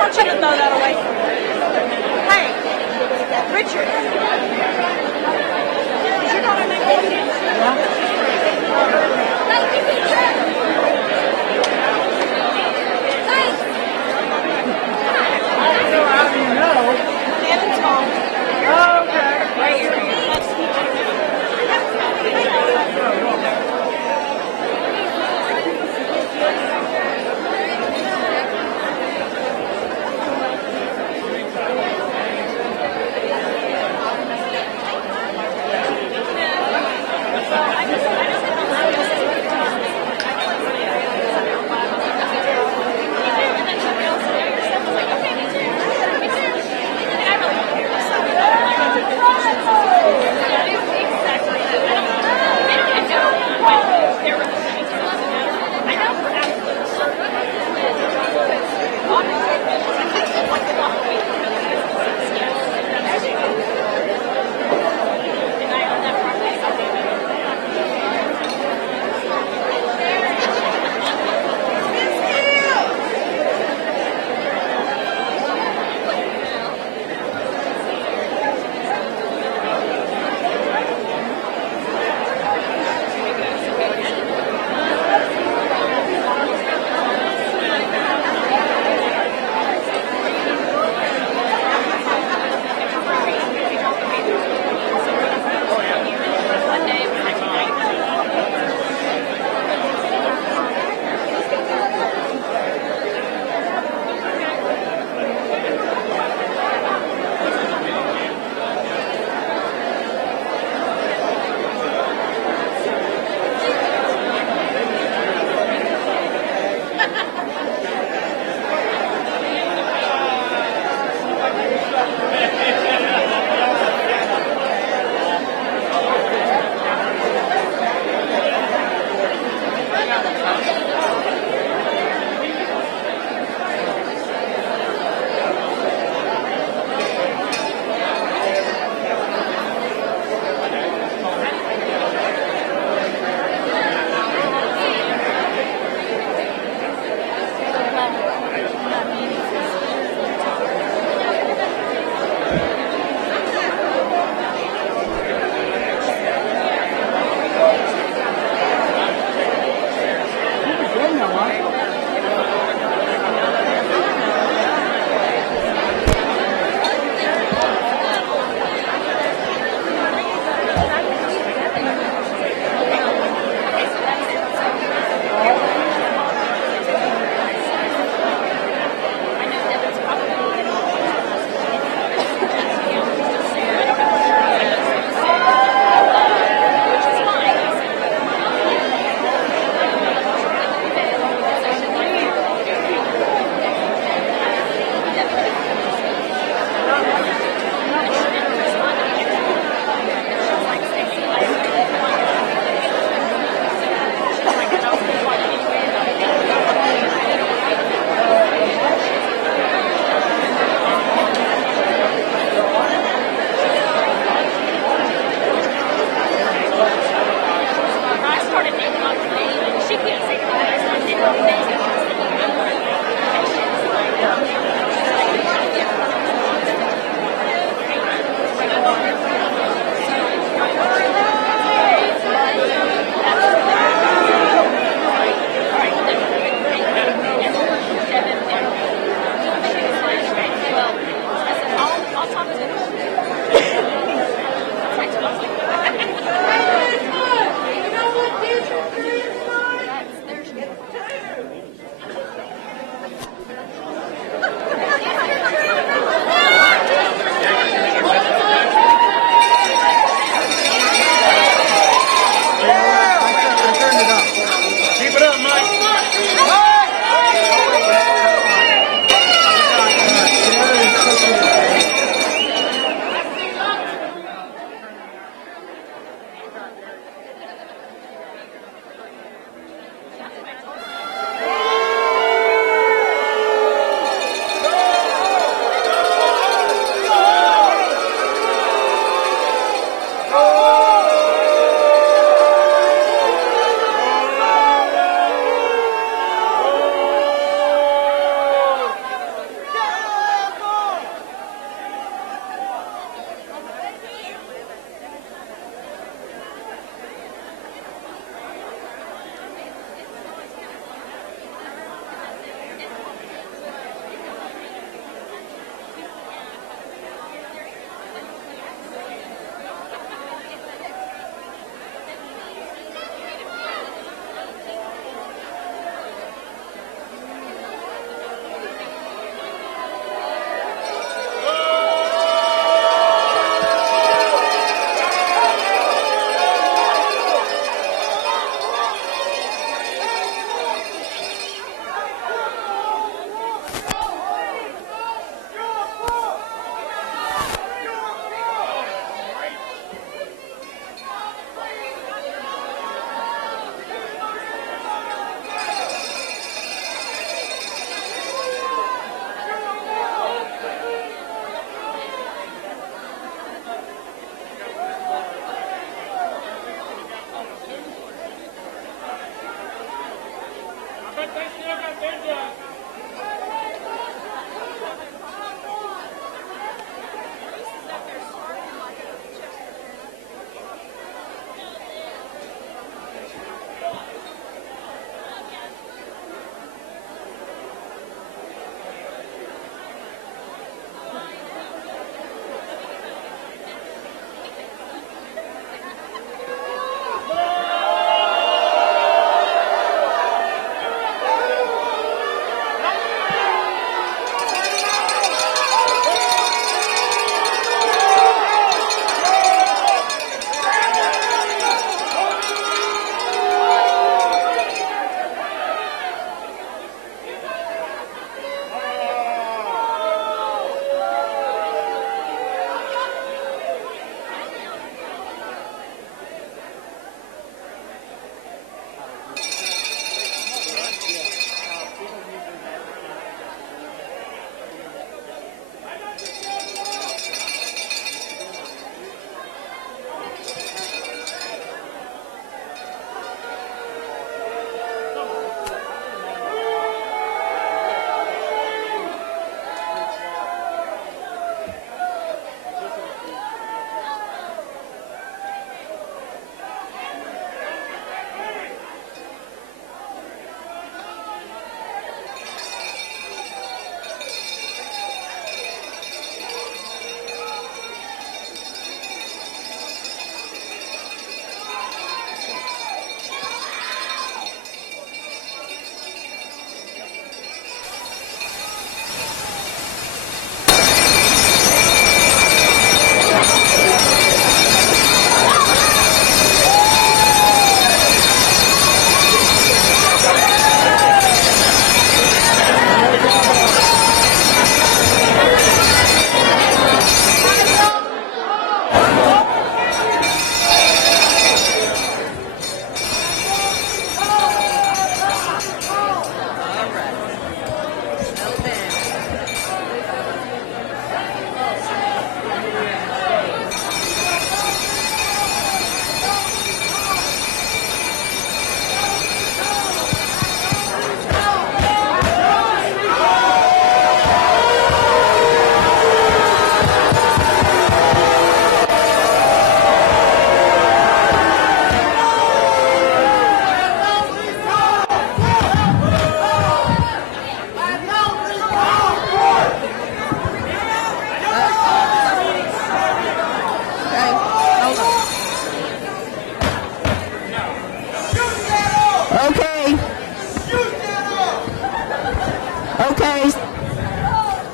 want you to throw that away from me. Hey, Richard. Is your daughter named Beaumont?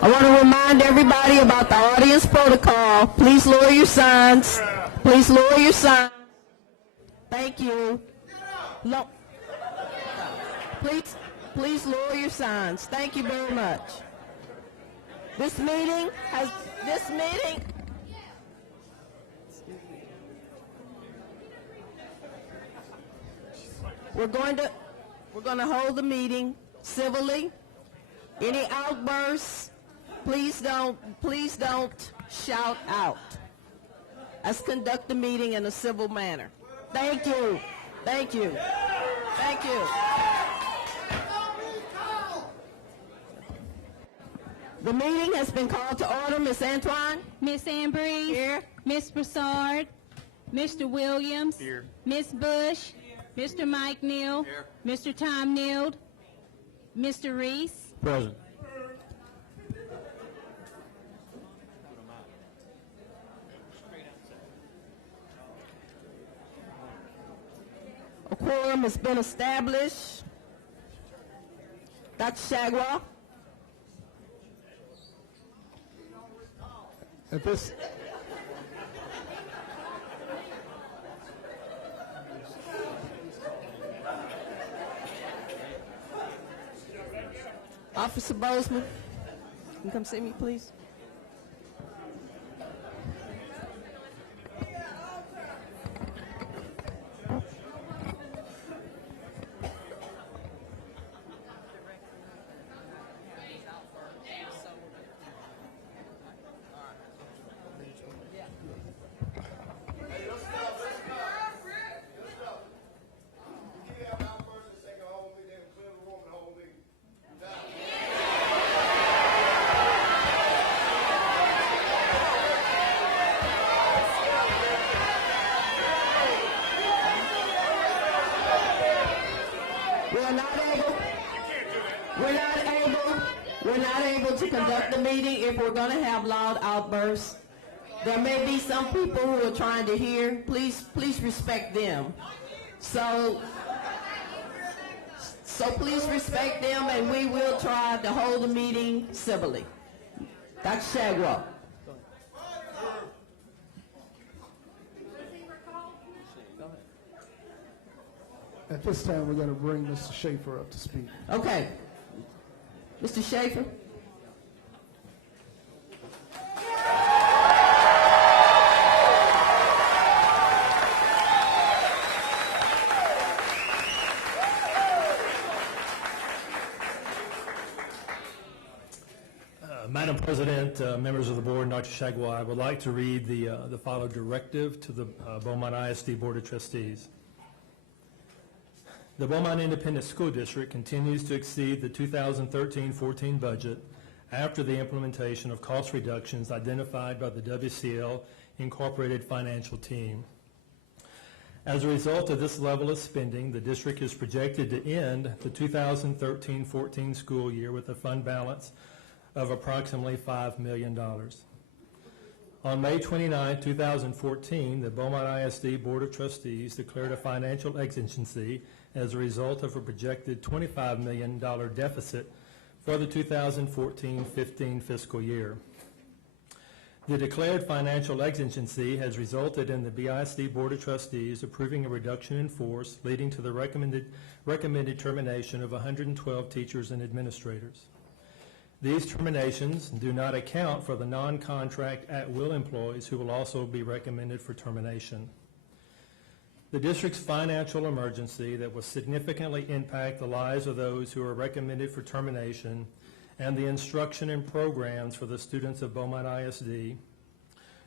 I want to remind everybody about the audience protocol. Please lower your signs. Please lower your signs. Thank you. Please lower your signs. Thank you very much. This meeting, we're going to hold the meeting civilly. Any outbursts, please don't shout out. Let's conduct the meeting in a civil manner. Thank you. Thank you. Thank you. The meeting has been called to order. Ms. Antoine? Miss Ambrose? Here. Miss Broussard? Mr. Williams? Here. Miss Bush? Mr. Mike Neal? Here. Mr. Tom Neild? Mr. Reese? Present. A quorum has been established. Dr. Shagwell? At this, Officer Bozeman, can you come see me, please? We're not able to conduct the meeting if we're going to have loud outbursts. There may be some people who are trying to hear. Please respect them. So please respect them, and we will try to hold the meeting civilly. Dr. Shagwell. At this time, we're going to bring Mr. Schaefer up to speak. Okay. Mr. Schaefer. Madam President, members of the board, and Dr. Shagwell, I would like to read the following directive to the Beaumont ISD Board of Trustees. The Beaumont Independent School District continues to exceed the 2013-14 budget after the implementation of cost reductions identified by the WCL Incorporated financial team. As a result of this level of spending, the district is projected to end the 2013-14 school year with a fund balance of approximately $5 million. On May 29, 2014, the Beaumont ISD Board of Trustees declared a financial exigency as a result of a projected $25 million deficit for the 2014-15 fiscal year. The declared financial exigency has resulted in the BISD Board of Trustees approving a reduction in force, leading to the recommended termination of 112 teachers and administrators. These terminations do not account for the non-contract at-will employees who will also be recommended for termination. The district's financial emergency that will significantly impact the lives of those who are recommended for termination and the instruction and programs for the students of Beaumont ISD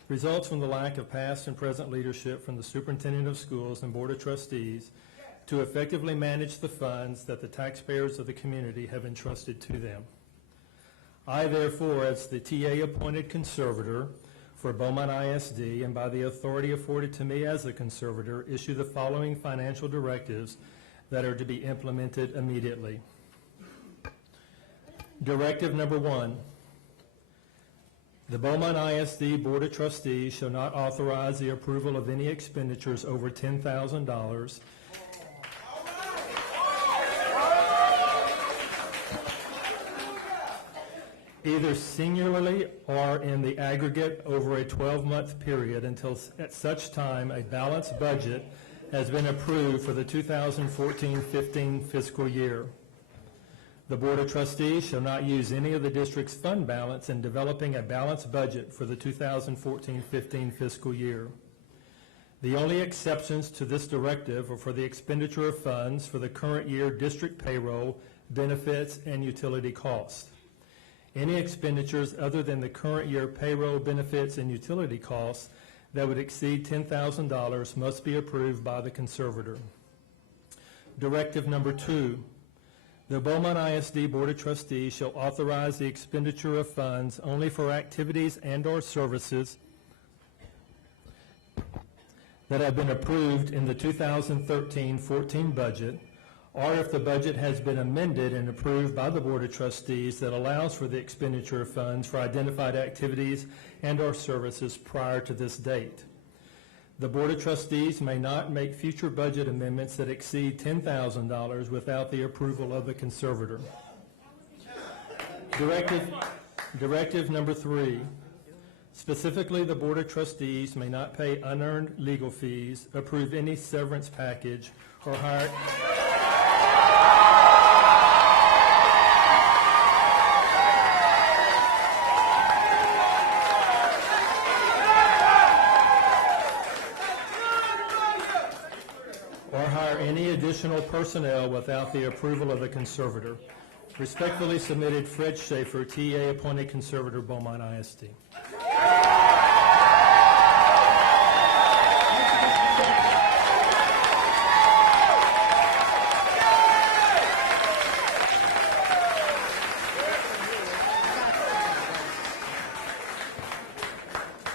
results from the lack of past and present leadership from the Superintendent of Schools and Board of Trustees to effectively manage the funds that the taxpayers of the community have entrusted to them. I, therefore, as the TA-appointed conservator for Beaumont ISD, and by the authority afforded to me as a conservator, issue the following financial directives that are to be implemented immediately. Directive number 1. The Beaumont ISD Board of Trustees shall not authorize the approval of any expenditures over $10,000 either singularly or in the aggregate over a 12-month period until at such time a balanced budget has been approved for the 2014-15 fiscal year. The Board of Trustees shall not use any of the district's fund balance in developing a balanced budget for the 2014-15 fiscal year. The only exceptions to this directive are for the expenditure of funds for the current year district payroll, benefits, and utility costs. Any expenditures other than the current year payroll, benefits, and utility costs that would exceed $10,000 must be approved by the conservator. Directive number 2. The Beaumont ISD Board of Trustees shall authorize the expenditure of funds only for activities and/or services that have been approved in the 2013-14 budget, or if the budget has been amended and approved by the Board of Trustees that allows for the expenditure of funds for identified activities and/or services prior to this date. The Board of Trustees may not make future budget amendments that exceed $10,000 without the approval of the conservator. Directive number 3. Specifically, the Board of Trustees may not pay unearned legal fees, approve any severance package, or hire any additional personnel without the approval of the conservator. Respectfully submitted, Fred Schaefer, TA appointed conservator, Beaumont ISD.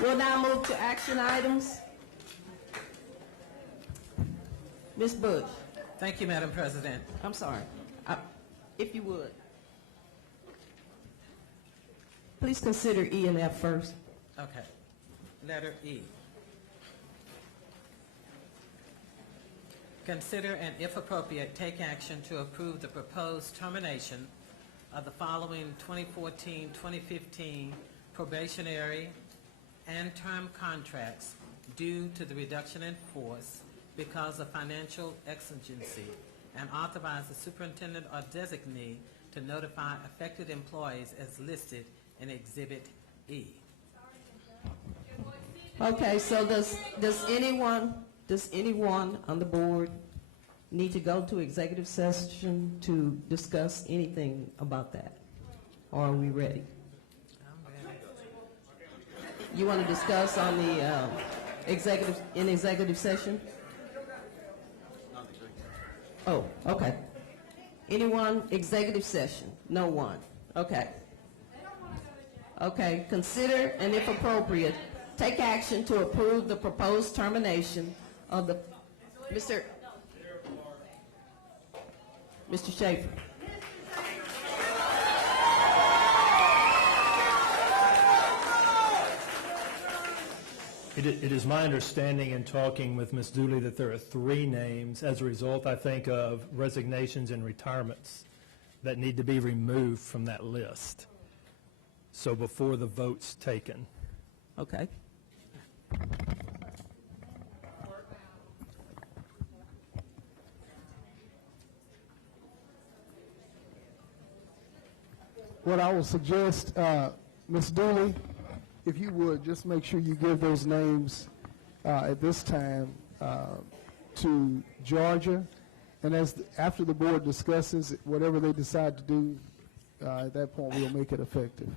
We'll now move to action items. Ms. Bush. Thank you, Madam President. I'm sorry. If you would. Please consider E and F first. Okay. Letter E. Consider and, if appropriate, take action to approve the proposed termination of the following 2014-2015 probationary and term contracts due to the reduction in force because of financial exigency, and authorize the superintendent or designee to notify affected employees as listed in Exhibit E. Okay, so does anyone on the board need to go to executive session to discuss anything about that? Or are we ready? I'm ready. You want to discuss on the executive session? Oh, okay. Anyone, executive session? No one. Okay. Okay, consider and if appropriate, take action to approve the proposed termination of the, Mr. Schaefer. It is my understanding in talking with Ms. Dooley that there are 3 names as a result, I think, of resignations and retirements that need to be removed from that list. So before the vote's taken. Okay. What I will suggest, Ms. Dooley, if you would, just make sure you give those names at this time to Georgia, and after the board discusses whatever they decide to do, at that point we'll make it effective.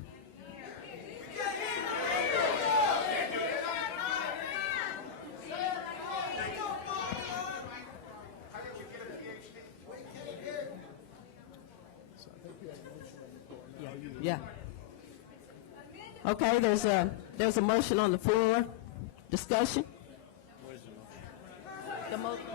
Yeah. Okay, there's a motion on the floor. Discussion? The motion.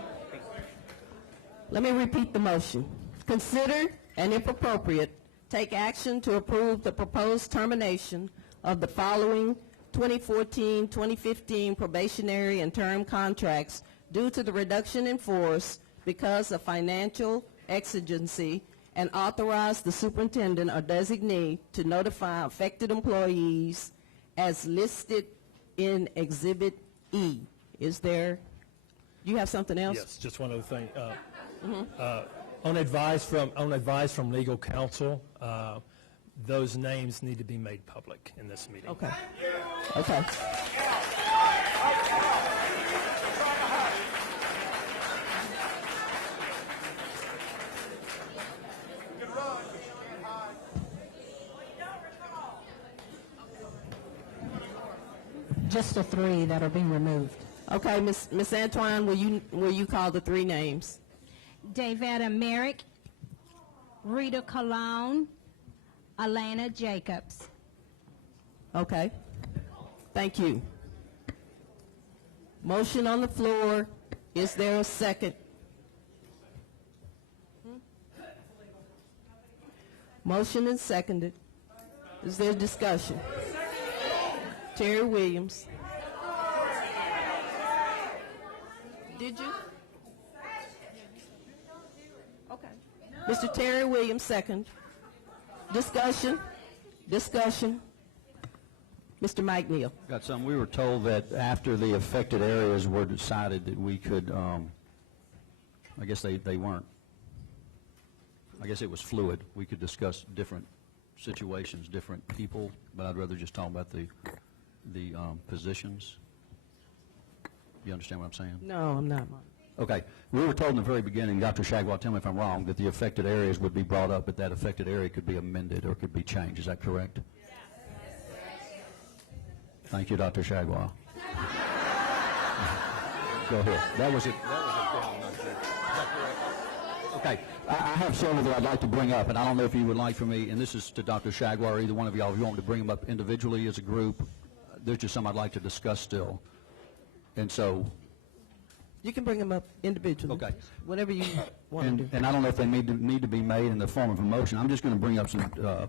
Let me repeat the motion. Consider, and if appropriate, take action to approve the proposed termination of the following 2014-2015 probationary and term contracts due to the reduction in force because of financial exigency, and authorize the superintendent or designee to notify affected employees as listed in Exhibit E. Is there, do you have something else? Yes, just one other thing. On advice from legal counsel, those names need to be made public in this meeting. Okay. Okay. Just the 3 that are being removed. Okay, Miss Antoine, will you call the 3 names? Davetta Merrick, Rita Cologne, Alana Jacobs. Okay. Thank you. Motion on the floor. Is there a second? Motion and seconded. Is there discussion? Terry Williams. Did you? Okay. Mr. Terry Williams, second. Discussion? Discussion? Mr. Mike Neal. Got some. We were told that after the affected areas were decided that we could, I guess they weren't. I guess it was fluid. We could discuss different situations, different people, but I'd rather just talk about the positions. You understand what I'm saying? No, I'm not. Okay. We were told in the very beginning, Dr. Shagwell, tell me if I'm wrong, that the affected areas would be brought up, but that affected area could be amended or could be changed. Is that correct? Thank you, Dr. Shagwell. Go ahead. That was it. Okay. I have several that I'd like to bring up, and I don't know if you would like for me, and this is to Dr. Shagwell or either one of y'all, if you want me to bring them up individually as a group. There's just some I'd like to discuss still. And so You can bring them up individually. Okay. Whatever you want to do. And I don't know if they need to be made in the form of a motion. I'm just going to bring up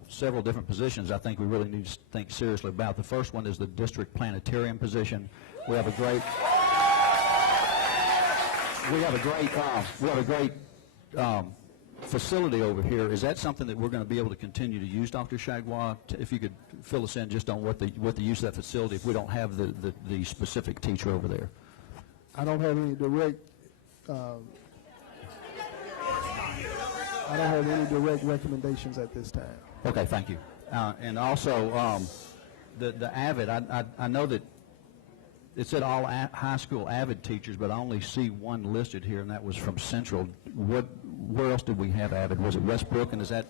several different positions I think we really need to think seriously about. The first one is the district planetarium position. We have a great facility over here. Is that something that we're going to be able to continue to use, Dr. Chagua? If you could fill us in just on what the use of that facility if we don't have the specific teacher over there. I don't have any direct recommendations at this time. Okay, thank you. And also, the AVID, I know that it said all high school AVID teachers, but I only see one listed here, and that was from Central. Where else did we have AVID? Was it Westbrook, and is that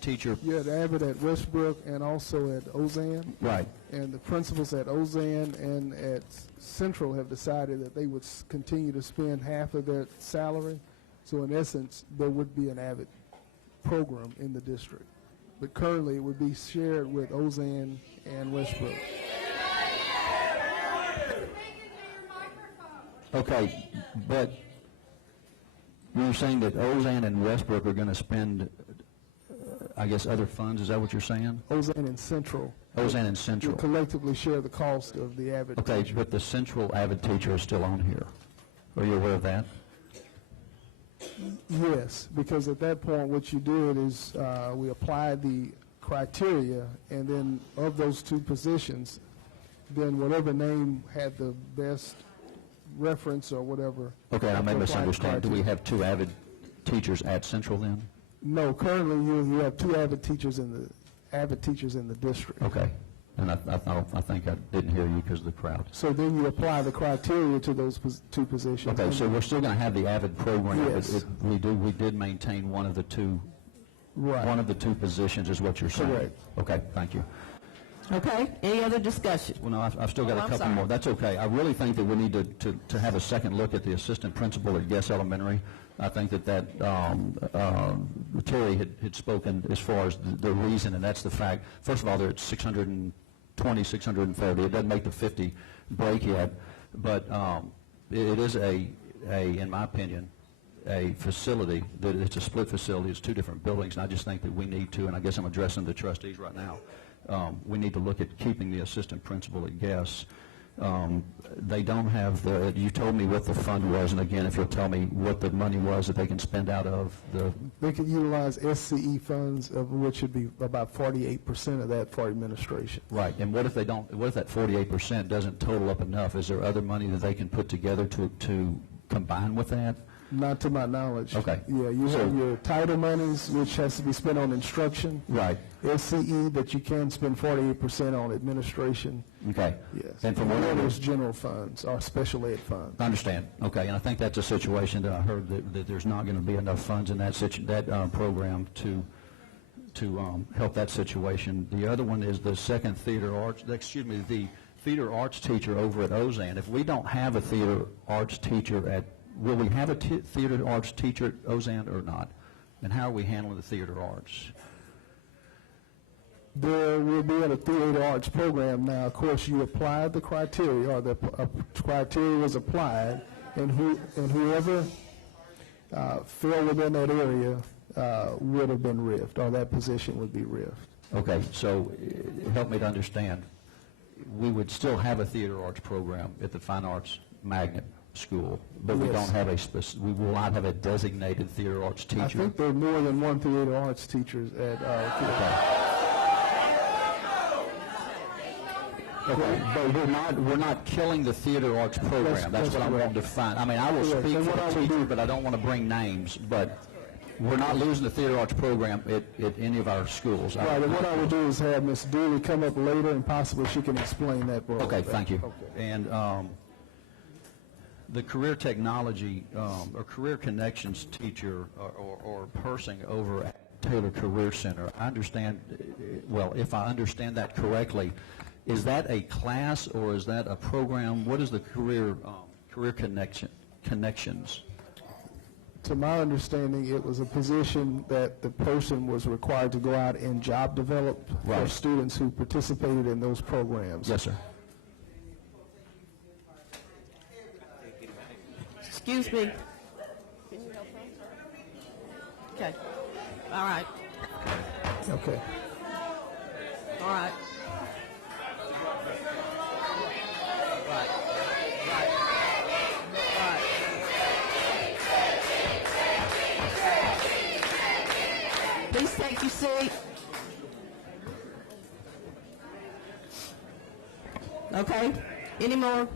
teacher? You had AVID at Westbrook and also at Ozan. Right. And the principals at Ozan and at Central have decided that they would continue to spend half of their salary. So in essence, there would be an AVID program in the district. But currently, it would be shared with Ozan and Westbrook. Okay, but you're saying that Ozan and Westbrook are going to spend, I guess, other funds. Is that what you're saying? Ozan and Central. Ozan and Central. Will collectively share the cost of the AVID Okay, teacher. but the Central AVID teacher is still on here. Are you aware of that? Yes, because at that point what you did is we applied the criteria, and then of those two positions, then whatever name had the best reference or whatever. Okay, I may applied misunderstand. Do we criteria. have two AVID teachers at Central then? No, currently you have two AVID teachers in the district. Okay, and I think I didn't hear you because of the crowd. So then you apply the criteria to those two positions. Okay, so we're still going to have the AVID program. Yes. We did maintain one of the two. Right. One of the two positions is what you're saying. Correct. Okay, thank you. Okay, any other discussion? Well, no, I've still got Oh, a I'm couple sorry. more. That's okay. I really think that we need to have a second look at the assistant principal at Guess Elementary. I think that Terry had spoken as far as the reason, and that's the fact. First of all, they're at 620, 630. It doesn't make the 50 break yet, but it is in my opinion, a facility that it's a split facility. It's two different buildings, and I just think that we need to, and I guess I'm addressing the trustees right now, we need to look at keeping the assistant principal at Guess. They don't have you told me what the fund was, and again, if you'll tell me what the money was that they can spend out of the... They could utilize SCE funds, of which would be about 48% of that for administration. Right, and what if they don't, what if that 48% doesn't total up enough? Is there other money that they can put together to combine with that? Not to my knowledge. Okay. Yeah, you have your title monies, which has to be spent on instruction. Right. SCE, that you can spend 48% on administration. Okay. Yes. And from what the others, general funds or special ed funds. I understand. Okay, and I think that's a situation that I heard that there's not going to be enough funds in that program to help that situation. The other one is the second the theater arts teacher over at Ozan. If we don't have a theater arts teacher will we have a theater arts teacher at Ozan or not? And how are we handling the theater arts? There will be a theater arts program now. Of course, you applied the criteria, or the criteria was applied, and whoever fell within that area would have been riffed, or that position would be riffed. Okay, so help me to understand. We would still have a theater arts program at the Fine Arts Magnet School, but we Yes. don't have we will not have a designated theater arts teacher. I think there are more than one theater arts teachers at theater. Okay, but we're not killing the theater arts program. That's what I want to find. I mean, I will Correct. speak And for what I the would teacher, do- but I don't want to bring names. But we're not losing the theater arts program at any of our schools. Right, and what I would do is have Ms. Dooley come up later, and possibly she can explain that more. Okay, thank you. Okay. And the career technology or career connections teacher or person over at Taylor Career Center, I understand, well, if I understand that correctly, is that a class or is that a program? What is the career connections? To my understanding, it was a position that the person was required to go out and job develop for Right. students who participated in those programs. Yes, sir. Excuse me. Okay. All right. Okay. All right. Right. Please take your seat. Okay. Any more?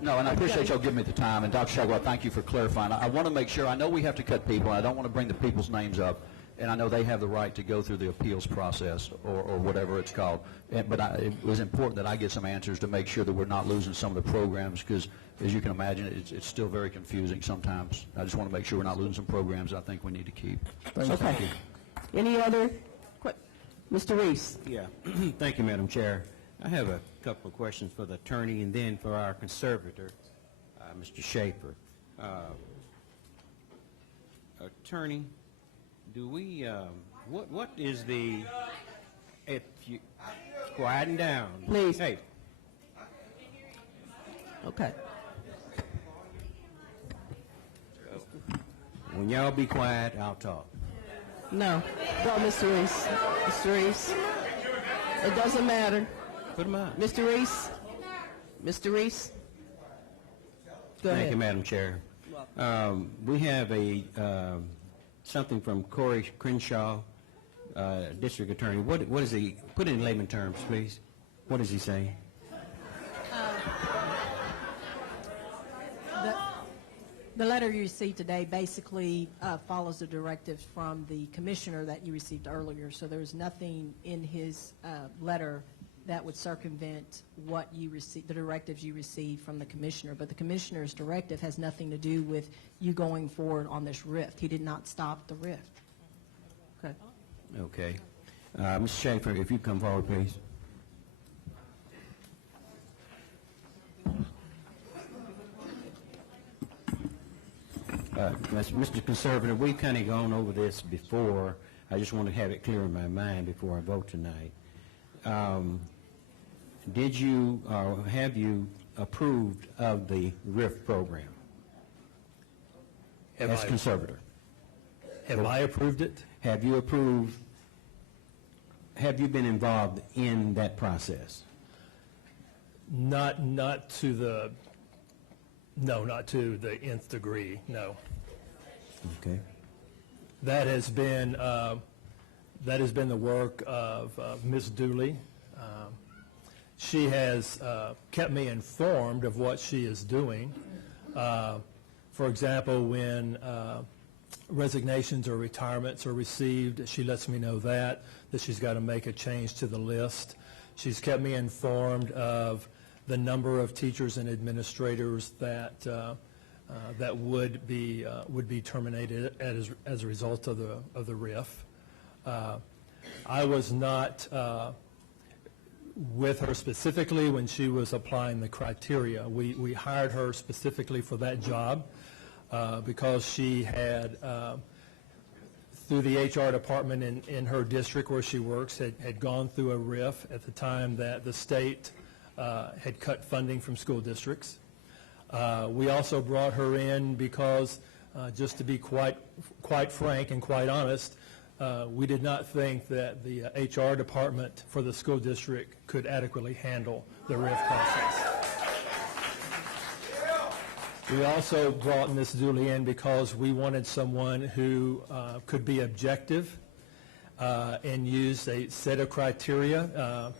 No, and I appreciate y'all giving me the time, and Dr. Shagwell, thank you for clarifying. I want to make sure, I know we have to cut people, and I don't want to bring the people's names up, and I know they have the right to go through the appeals process or whatever it's called, but it was important that I get some answers to make sure that we're not losing some of the programs, because as you can imagine, it's still very confusing sometimes. I just want to make sure we're not losing some programs I think we need to keep. Okay. Any other? Mr. Reese. Yeah. Thank you, Madam Chair. I have a couple of questions for the attorney and then for our conservator, Mr. Schaefer. Attorney, do we, what is the, if you, quieting down. Please. Hey. Okay. When y'all be quiet, I'll talk. No. Go, Mr. Reese. Mr. Reese. It doesn't matter. Put them out. Mr. Reese. Mr. Reese. Go ahead. Thank you, Madam Chair. We have a something from Corey Crenshaw, District Attorney. What is he? Put it in layman terms, please. What is he saying? The letter you received today basically follows the directives from the commissioner that you received earlier. So there's nothing in his letter that would circumvent what you received, the directives you received from the commissioner. But the commissioner's directive has nothing to do with you going forward on this rift. He did not stop the rift. Okay. Okay. Mr. Schaefer, if you come forward, please. Mr. Conservator, we've kind of gone over this before. I just want to have it clear in my mind before I vote tonight. Did you or have you approved of the RIF program as conservator? Have I approved it? Have you approved, have you been involved in that process? Not to the nth degree, no. Okay. That has been the work of Ms. Dooley. She has kept me informed of what she is doing. For example, when resignations or retirements are received, she lets me know that she's got to make a change to the list. She's kept me informed of the number of teachers and administrators that that would be terminated as a result of the RIF. I was not with her specifically when she was applying the criteria. We hired her specifically for that job because she had, through the HR department in her district where she works, had gone through a RIF at the time that the state had cut funding from school districts. We also brought her in because, just to be quite frank and quite honest, we did not think that the HR department for the school district could adequately handle the RIF process. We also brought Ms. Dooley in because we wanted someone who could be objective and use a set of criteria.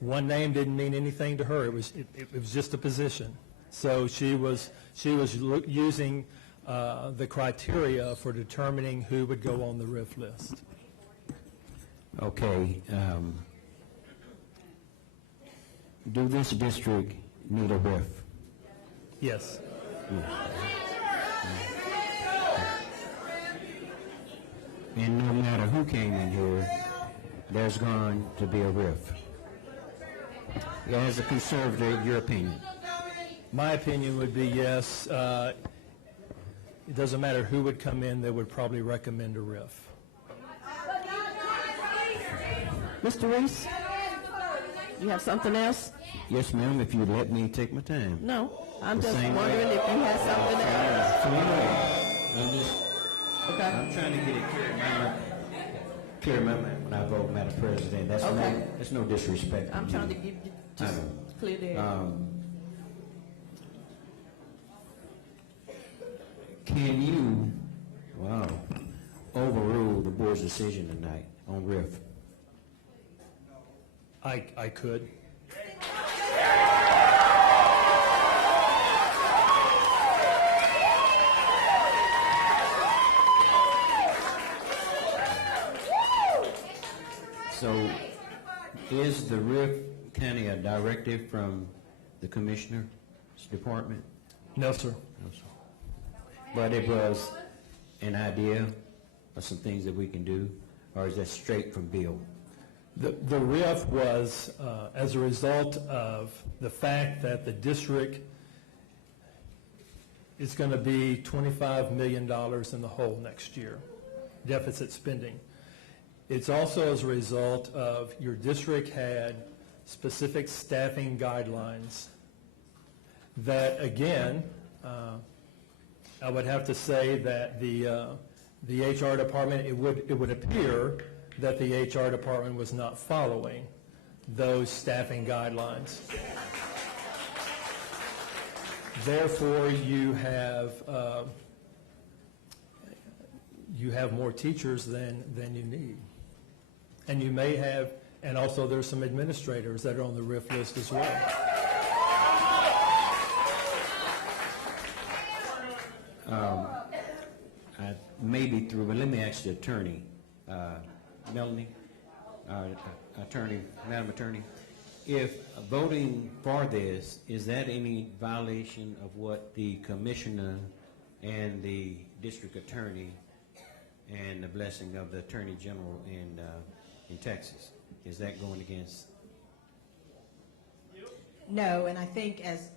One name didn't mean anything to her. It was just a position. So she was using the criteria for determining who would go on the RIF list. Okay. Do this district need a RIF? Yes. And no matter who came in here, there's going to be a RIF. As a conservative, your opinion? My opinion would be yes. It doesn't matter who would come in, they would probably recommend a RIF. Mr. Reese, you have something else? Yes, ma'am, if you'd let me take my time. No. I'm The just same way. wondering if you had something else. So anyway, Okay. I'm trying to get it clear in my mind. Clear in my mind when I vote, Madam President. Okay. That's no disrespect. I'm to trying you. to give you, just I know. clear the air. Can you, overrule the board's decision tonight on RIF? I could. So is the RIF kind of a directive from the Commissioner's Department? No, sir. No, sir. But it was an idea of some things that we can do, or is that straight from Bill? The RIF was as a result of the fact that the district is going to be $25 million in the hole next year, deficit spending. It's also as a result of your district had specific staffing guidelines that, again, I would have to say that the HR department, it would appear that the HR department was not following those staffing guidelines. Therefore, you have more teachers than you need. And you may have, and also there's some administrators that are on the RIF list as well. I may be through, but let me ask the attorney, Melanie, Madam Attorney, if voting for this, is that any violation of what the Commissioner and the District Attorney and the blessing of the Attorney General in Texas? Is that going against? No, and I think as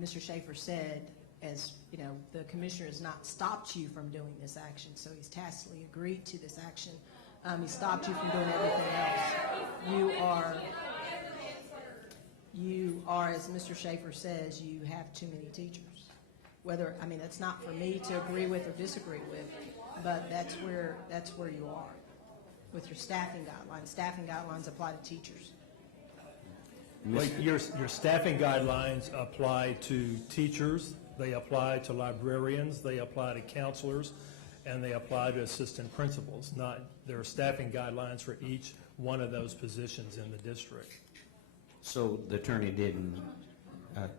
Mr. Schaefer said, as you know, the commissioner has not stopped you from doing this action, so he's tacitly agreed to this action. He stopped you from doing everything else. You are, as Mr. Schaefer says, you have too many teachers. That's not for me to agree with or disagree with, but that's where you are with your staffing guidelines. Staffing guidelines apply to teachers. Well, your staffing guidelines apply to teachers, they apply to librarians, they apply to counselors, and they apply to assistant principals. There are staffing guidelines for each one of those positions in the district. So the attorney didn't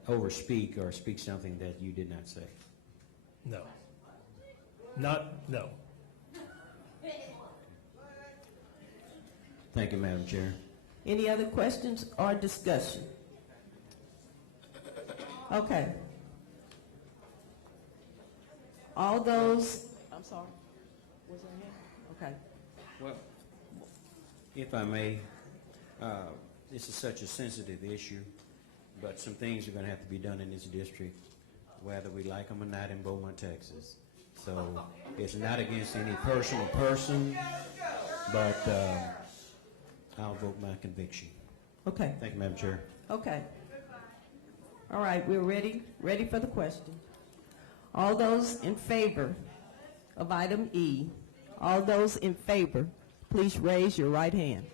overspeak or speak something that you did not say? No. No. Thank you, Madam Chair. Any other questions or discussion? Okay. All those, I'm sorry, was there any? Okay. Well, if I may, this is such a sensitive issue, but some things are going to have to be done in this district, whether we like them or not, in Beaumont, Texas. So it's not against any personal person, but I'll vote my conviction. Okay. Thank you, Madam Chair. Okay. All right, we're ready for the question. All those in favor of item E, all those in favor, please raise your right hand.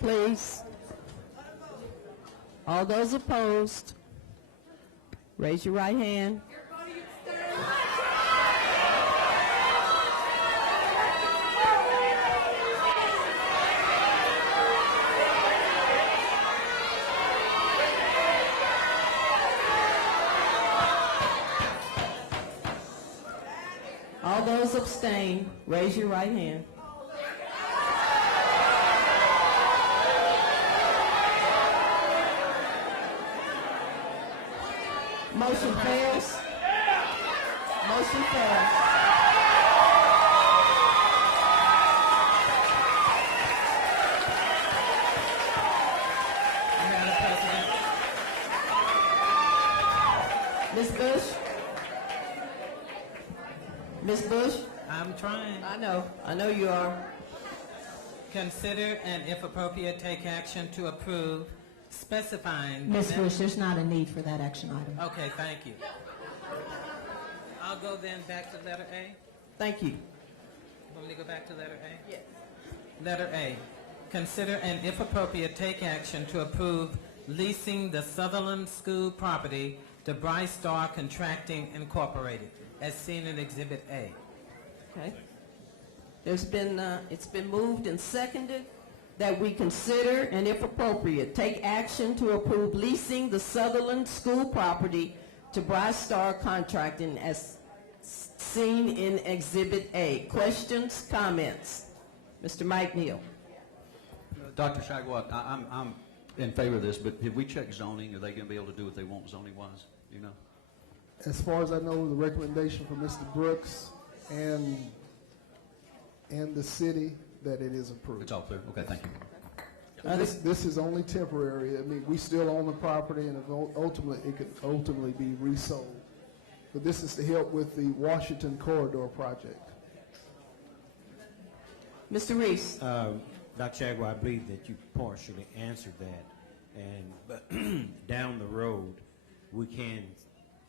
Please. All those opposed, raise your right hand. All those abstain, raise your right hand. Motion fails. Motion fails. Madam President, Ms. Bush? Ms. Bush? I'm trying. I know you are. Consider and if appropriate, take action to approve specifying. Ms. Bush, there's not a need for that action item. Okay, thank you. I'll go then back to letter A. Thank you. Want me to go back to letter A? Yes. Letter A, consider and if appropriate, take action to approve leasing the Sutherland School property to Bright Star Contracting Incorporated, as seen in Exhibit A. Okay. It's been moved and seconded that we consider and if appropriate, take action to approve leasing the Sutherland School property to Bright Star Contracting as seen in Exhibit A. Questions, comments? Mr. Mike Neal. Dr. Shagwat, I'm in favor of this, but have we checked zoning? Are they going to be able to do what they want zoning-wise? Do you know? As far as I know, the recommendation from Mr. Brooks and the city that it is approved. It's all clear? Okay, thank you. And this is only temporary. I mean, we still own the property, and it could ultimately be resold. But this is to help with the Washington Corridor project. Mr. Reese. Dr. Shagwell, I believe that you partially answered that, but down the road, we can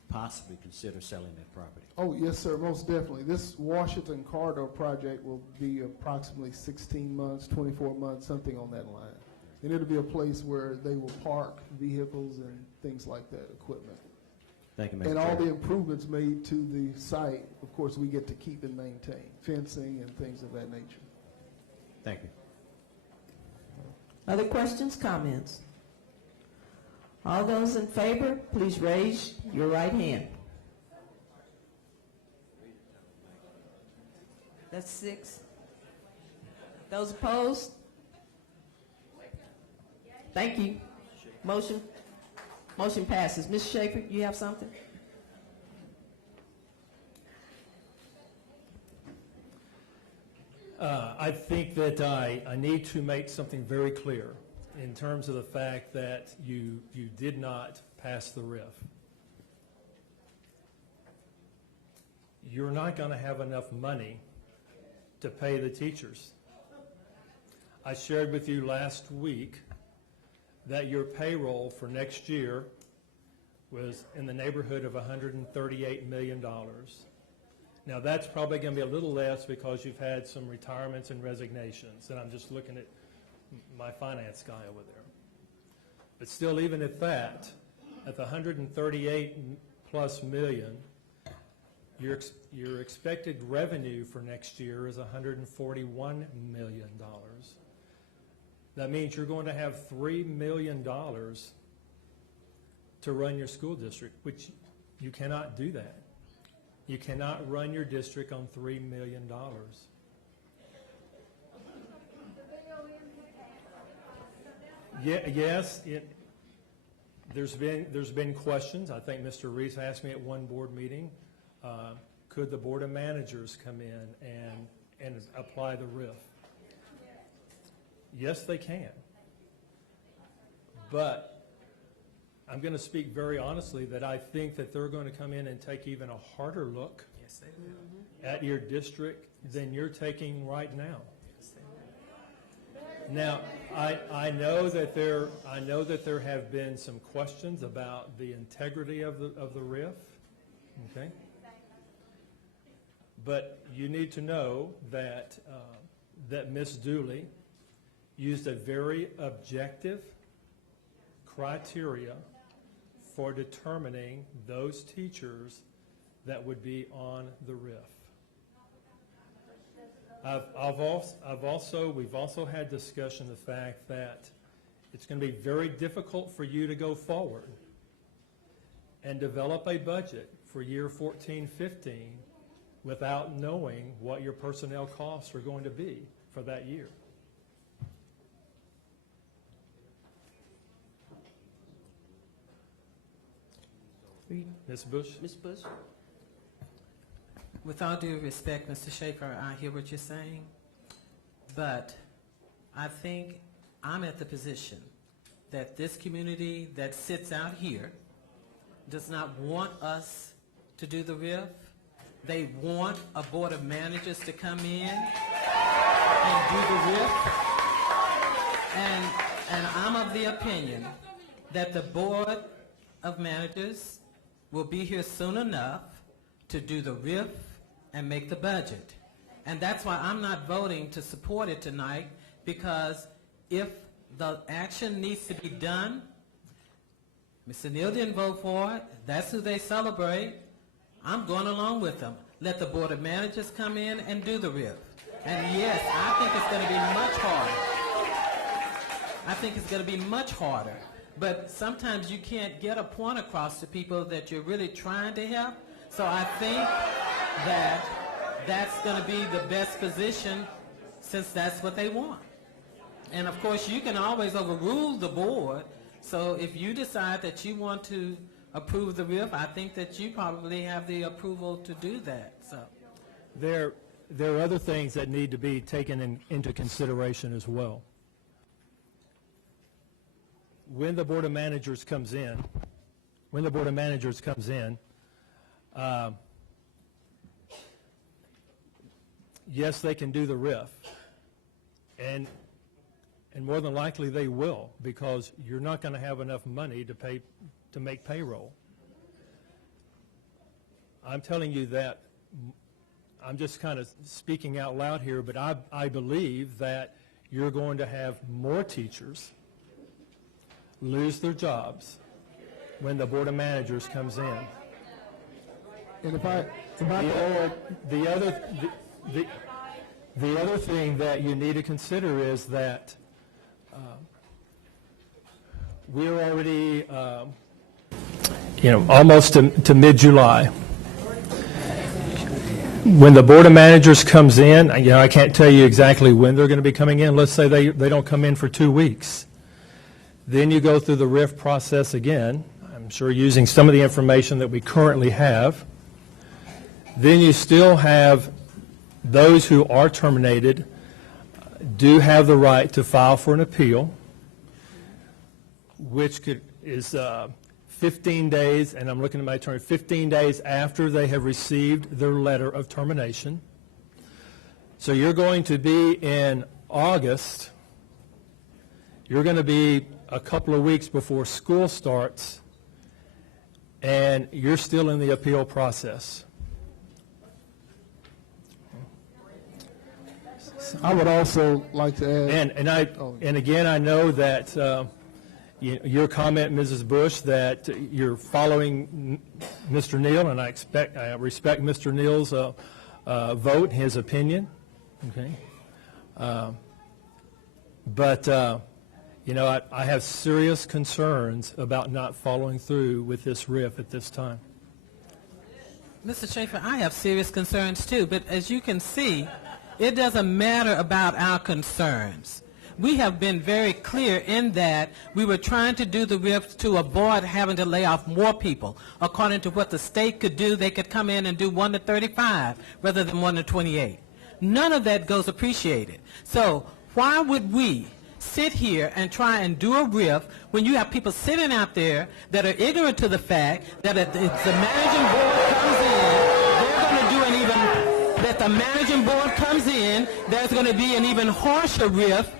possibly consider selling that property. Oh, yes, sir, most definitely. This Washington Corridor project will be approximately 16 months, 24 months, something on that line. And it'll be a place where they will park vehicles and things like that, equipment. Thank you, Madam And Chair. all the improvements made to the site, of course, we get to keep and maintain, fencing and things of that nature. Thank you. Other questions, comments? All those in favor, please raise your right hand. That's 6. Those opposed? Thank you. Motion passes. Ms. Schaefer, you have something? I think that I need to make something very clear in terms of the fact that you did not pass the RIF. You're not going to have enough money to pay the teachers. I shared with you last week that your payroll for next year was in the neighborhood of $138 million. Now, that's probably going to be a little less because you've had some retirements and resignations, and I'm just looking at my finance guy over there. But still, even at that, at the 138 plus million, your expected revenue for next year is $141 million. That means you're going to have $3 million to run your school district, which you cannot do that. You cannot run your district on $3 million. Yes, there's been questions. I think Mr. Reese asked me at one board meeting, could the Board of Managers come in and apply the RIF? Yes, they can. But I'm going to speak very honestly that I think that they're going to come in and take even a harder look at your district than you're taking right now. Now, I know that there have been some questions about the integrity of the RIF. Okay. But you need to know that that Ms. Dooley used a very objective criteria for determining those teachers that would be on the RIF. We've also had discussion of the fact that it's going to be very difficult for you to go forward and develop a budget for year 14-15 without knowing what your personnel costs are going to be for that year. Ms. Bush? Ms. Bush? With all due respect, Mr. Schaefer, I hear what you're saying, but I think I'm at the position that this community that sits out here does not want us to do the RIF. They want a board of managers to come in and do the RIF. And I'm of the opinion that the board of managers will be here soon enough to do the RIF and make the budget. And that's why I'm not voting to support it tonight, because if the action needs to be done, Mr. Neal didn't vote for it. That's who they celebrate. I'm going along with them. Let the board of managers come in and do the RIF. And yes, I think it's going to be much harder. I think it's going to be much harder. But sometimes you can't get a point across to people that you're really trying to help. So I think that that's going to be the best position, since that's what they want. And of course, you can always overrule the board. So if you decide that you want to approve the RIF, I think that you probably have the approval to do that. So There are other things that need to be taken into consideration as well. When the Board of Managers comes in, yes, they can do the RIF, and more than likely they will, because you're not going to have enough money to make payroll. I'm telling you that. I'm just kind of speaking out loud here, but I believe that you're going to have more teachers lose their jobs when the Board of Managers comes in. And if I The other thing that you need to consider is that we're already, almost to mid-July. When the Board of Managers comes in, I can't tell you exactly when they're going to be coming in. Let's say they don't come in for 2 weeks. Then you go through the RIF process again, I'm sure using some of the information that we currently have. Then you still have those who are terminated do have the right to file for an appeal, which is 15 days, and I'm looking at my attorney, 15 days after they have received their letter of termination. So you're going to be in August, you're going to be a couple of weeks before school starts, and you're still in the appeal process. I would also like to add. And again, I know that your comment, Mrs. Bush, that you're following Mr. Neal, and I respect Mr. Neal's vote, his opinion. Okay, but I have serious concerns about not following through with this RIF at this time. Mr. Schaefer, I have serious concerns too, but as you can see, it doesn't matter about our concerns. We have been very clear in that we were trying to do the RIF to avoid having to lay off more people. According to what the state could do, they could come in and do 1 to 35 rather than 1 to 28. None of that goes appreciated. So why would we sit here and try and do a RIF when you have people sitting out there that are ignorant to the fact that if the managing board comes in, they're going to do an even, that the managing board comes in, there's going to be an even harsher RIF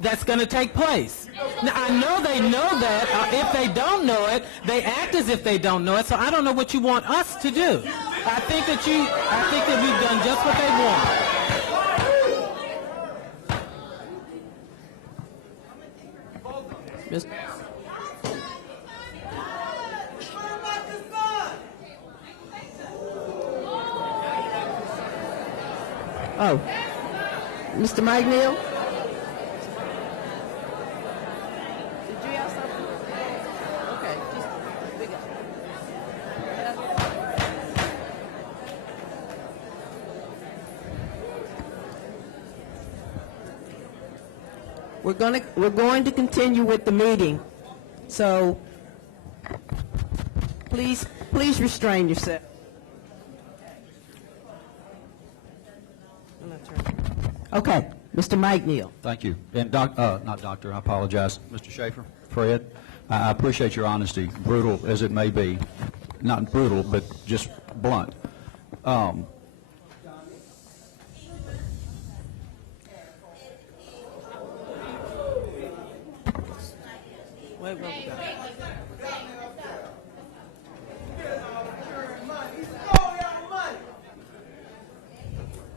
that's going to take place. Now, I know they know that. If they don't know it, they act as if they don't know it. So I don't know what you want us to do. I think that we've done just what they want. Oh, Mr. Mike Neal? Did you have something? Okay, We're going to continue with the meeting. So please Please restrain yourself. Okay, Mr. Mike Neal. Thank you. And not doctor, I apologize. Mr. Schaefer, Fred, I appreciate your honesty, brutal as it may be. Not brutal, but just blunt. Wait.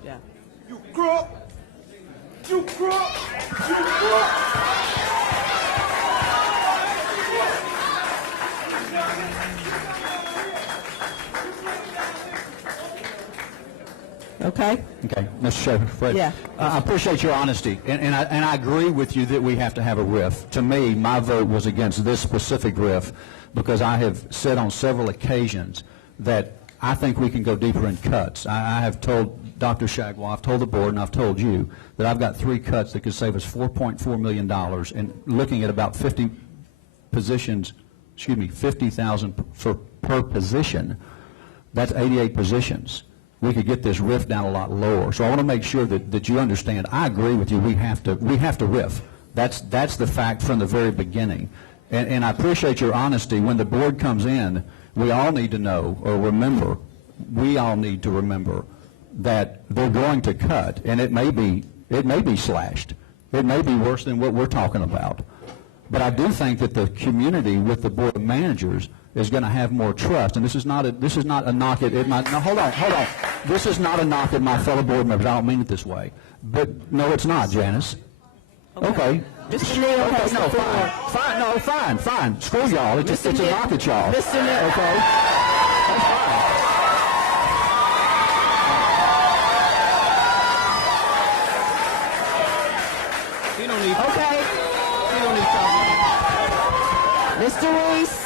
Yeah. You crook! You crook! You crook! Okay? Okay, Mr. Schaefer, Fred. Yeah. I appreciate your honesty, and I agree with you that we have to have a RIF. To me, my vote was against this specific RIF because I have said on several occasions that I think we can go deeper in cuts. I have told Dr. Shagwell, I've told the board, and I've told you that I've got 3 cuts that could save us $4.4 million, and looking at about 50 positions, 50,000 per position, that's 88 positions. We could get this RIF down a lot lower. So I want to make sure that you understand. I agree with you. We have to RIF. That's the fact from the very beginning. And I appreciate your honesty. When the board comes in, we all need to know or remember. We all need to remember that they're going to cut, and it may be slashed. It may be worse than what we're talking about. But I do think that the community with the board of managers is going to have more trust. And this is not a knock at my. No, hold on. This is not a knock at my fellow board members. I don't mean it this way. But no, it's not, Janice. Okay. Mr. Neal has the floor. Fine. Screw y'all. It's a knock at y'all. Mr. Neal. Okay. That's fine. You don't need. Okay. You don't need to talk. Mr. Reese?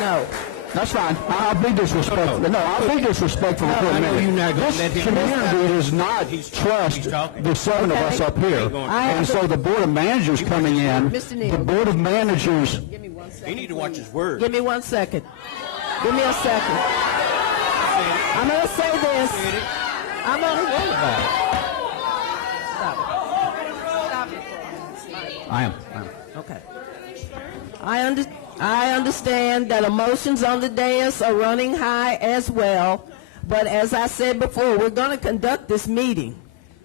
No. That's fine. I'll be disrespectful. No, I'll be disrespectful for a I know minute. you're not going to let This him. community does not trust the 7 of us up here. And so the Board of Managers coming in, Mr. Neal. the Board of Managers, Give me 1 second. He need to watch his words. Give me 1 second. Give me a second. I'm going to say this. I'm going to worry about it. Stop it. I am. Okay. I understand that emotions on the dais are running high as well, but as I said before, we're going to conduct this meeting.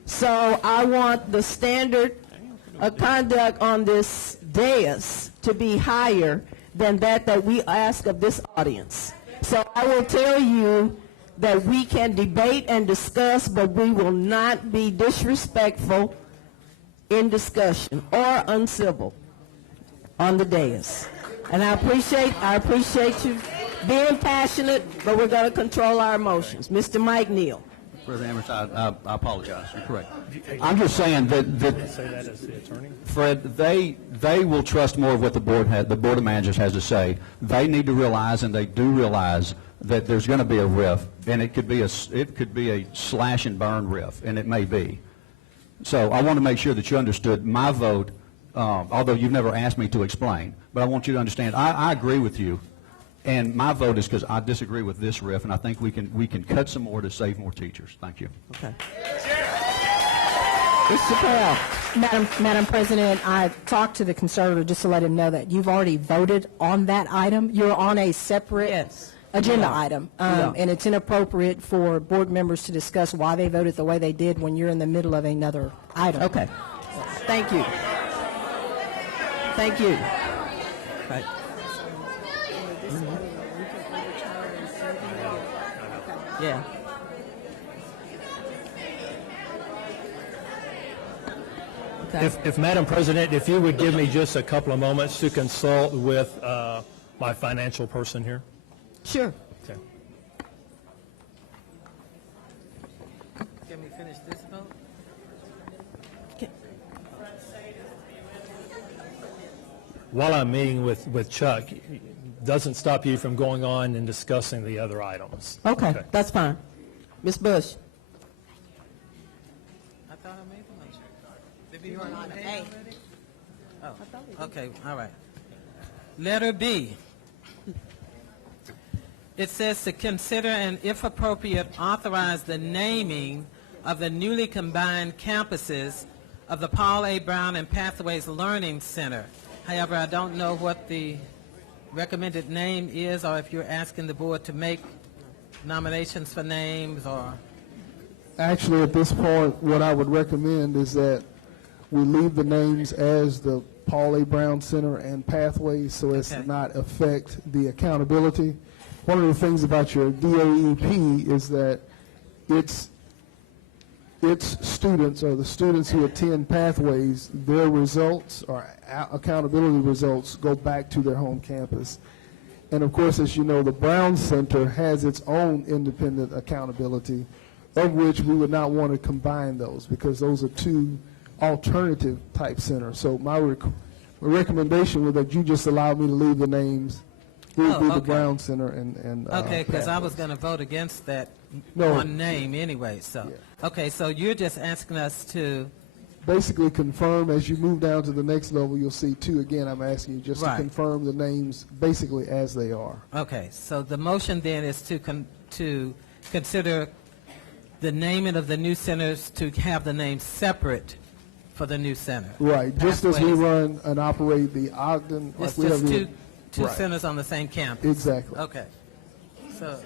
So I want the standard of conduct on this dais to be higher than that we ask of this audience. So I will tell you that we can debate and discuss, but we will not be disrespectful in discussion or uncivil on the dais. And I appreciate you being passionate, but we're going to control our emotions. Mr. Mike Neal. President Amherst, I apologize. You're correct. I'm just saying that Say that as the attorney? Fred, they will trust more of what the board of managers has to say. They need to realize, and they do realize, that there's going to be a RIF, and it could be a slash and burn RIF, and it may be. So I want to make sure that you understood my vote, although you've never asked me to explain. But I want you to understand, I agree with you, and my vote is because I disagree with this RIF, and I think we can cut some more to save more teachers. Thank you. Okay. Mr. Powell. Madam President, I talked to the Conservator just to let him know that you've already voted on that item. You're on a separate agenda item, and it's inappropriate for board members to discuss why they voted the way they did when you're in the middle of another item. Okay. Thank you. Thank you. Okay. Yeah. Okay. If Madam President, if you would give me just a couple of moments to consult with my financial person here. Sure. Okay. Can we finish this vote? While I'm meeting with Chuck, doesn't stop you from going on and discussing the other items. Okay, that's fine. Ms. Bush. I thought I made the motion. Did you already made it already? Oh, okay, all right. Letter B. It says to consider and, if appropriate, authorize the naming of the newly combined campuses of the Paul A. Brown and Pathways Learning Center. However, I don't know what the recommended name is, or if you're asking the board to make nominations for names, or... Actually, at this point, what I would recommend is that we leave the names as the Paul A. Brown Center and Pathways so as to not affect the accountability. One of the things about your DAEP is that its students, or the students who attend Pathways, their results or accountability results go back to their home campus. And of course, as you know, the Brown Center has its own independent accountability, of which we would not want to combine those because those are two alternative type centers. So my recommendation was that you just allow me to leave the names. It would be the Brown Center and okay, because I was going to vote against that one name anyway. So okay, so you're just asking us to basically confirm. As you move down to the next level, you'll see two. Again, I'm asking you just to confirm the names basically as they are. Okay, so the motion then is to consider the naming of the new centers, to have the name separate for the new center. Right, just as we run and operate the Ogden. It's just two centers on the same campus. Exactly. Okay. So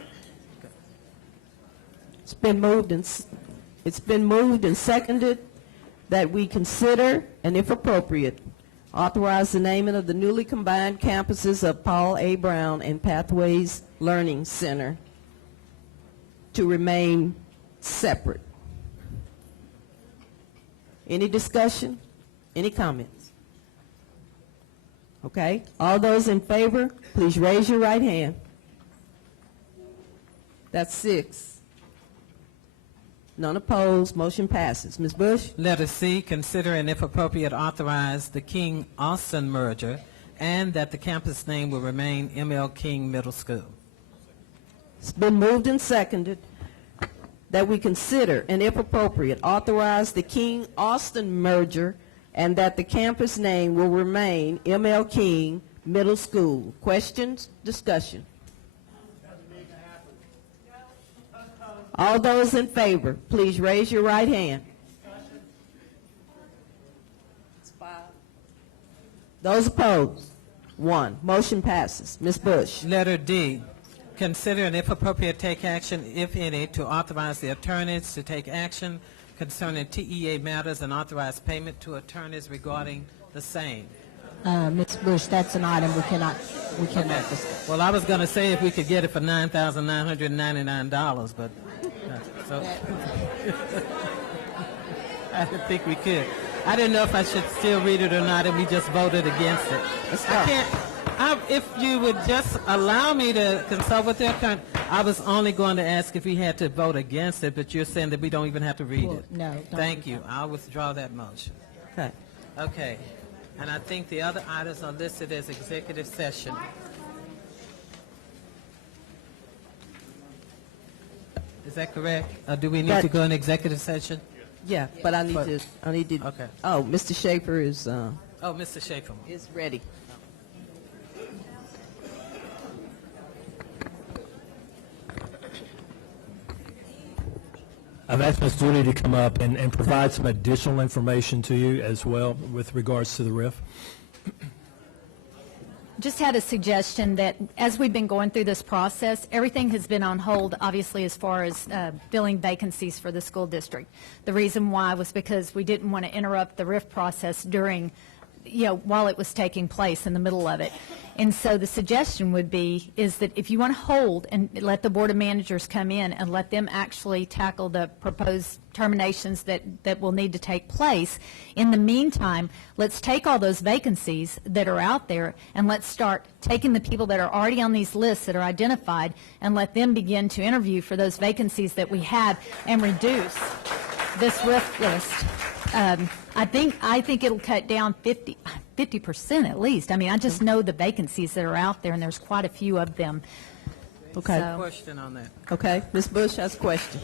It's been moved and seconded that we consider, and if appropriate, authorize the naming of the newly combined campuses of Paul A. Brown and Pathways Learning Center to remain separate. Any discussion? Any comments? Okay. All those in favor, please raise your right hand. That's 6. None opposed. Motion passes. Ms. Bush? letter C, consider and if appropriate authorize the King-Austin merger, and that the campus name will remain M.L. King Middle School. It's been moved and seconded that we consider and if appropriate authorize the King-Austin merger, and that the campus name will remain M.L. King Middle School. Questions? Discussion? All those in favor, please raise your right hand. Those opposed? 1. Motion passes. Ms. Bush. Letter D, consider and if appropriate take action, if any, to authorize the attorneys to take action concerning TEA matters and authorize payment to attorneys regarding the same. Ms. Bush, that's an item we cannot discuss. Well, I was going to say if we could get it for $9,999, but so I didn't think we could. I didn't know if I should still read it or not, and we just voted against it. I can't. If you would just allow me to consult with the attorney, I was only going to ask if we had to vote against it, but you're saying that we don't even have to read it. No. Thank you. I'll withdraw that motion. Okay. Okay. And I think the other items are listed as executive session. Is that correct? Or do we need to go in executive session? Yeah, but I need to. Okay. Oh, Mr. Schaefer is Mr. Schaefer. is ready. I've asked Ms. Dooley to come up and provide some additional information to you as well with regards to the RIF. Just had a suggestion that as we've been going through this process, everything has been on hold, obviously, as far as filling vacancies for the school district. The reason why was because we didn't want to interrupt the RIF process during, while it was taking place in the middle of it. And so the suggestion would be is that if you want to hold and let the Board of Managers come in and let them actually tackle the proposed terminations that will need to take place, in the meantime, let's take all those vacancies that are out there and let's start taking the people that are already on these lists that are identified and let them begin to interview for those vacancies that we have and reduce this RIF list. I think it'll cut down 50% at least. I mean, I just know the vacancies that are out there, and there's quite a few of them. Okay. So- Question on that. Okay. Ms. Bush has a question.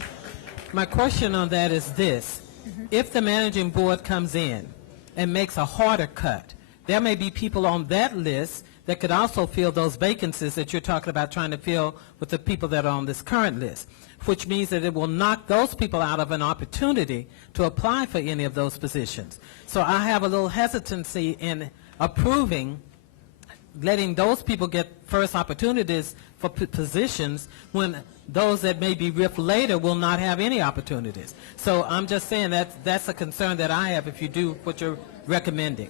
My question on that is this. If the managing board comes in and makes a harder cut, there may be people on that list that could also fill those vacancies that you're talking about trying to fill with the people that are on this current list, which means that it will knock those people out of an opportunity to apply for any of those positions. So I have a little hesitancy in approving letting those people get first opportunities for positions when those that may be ripped later will not have any opportunities. So I'm just saying that that's a concern that I have if you do what you're recommending.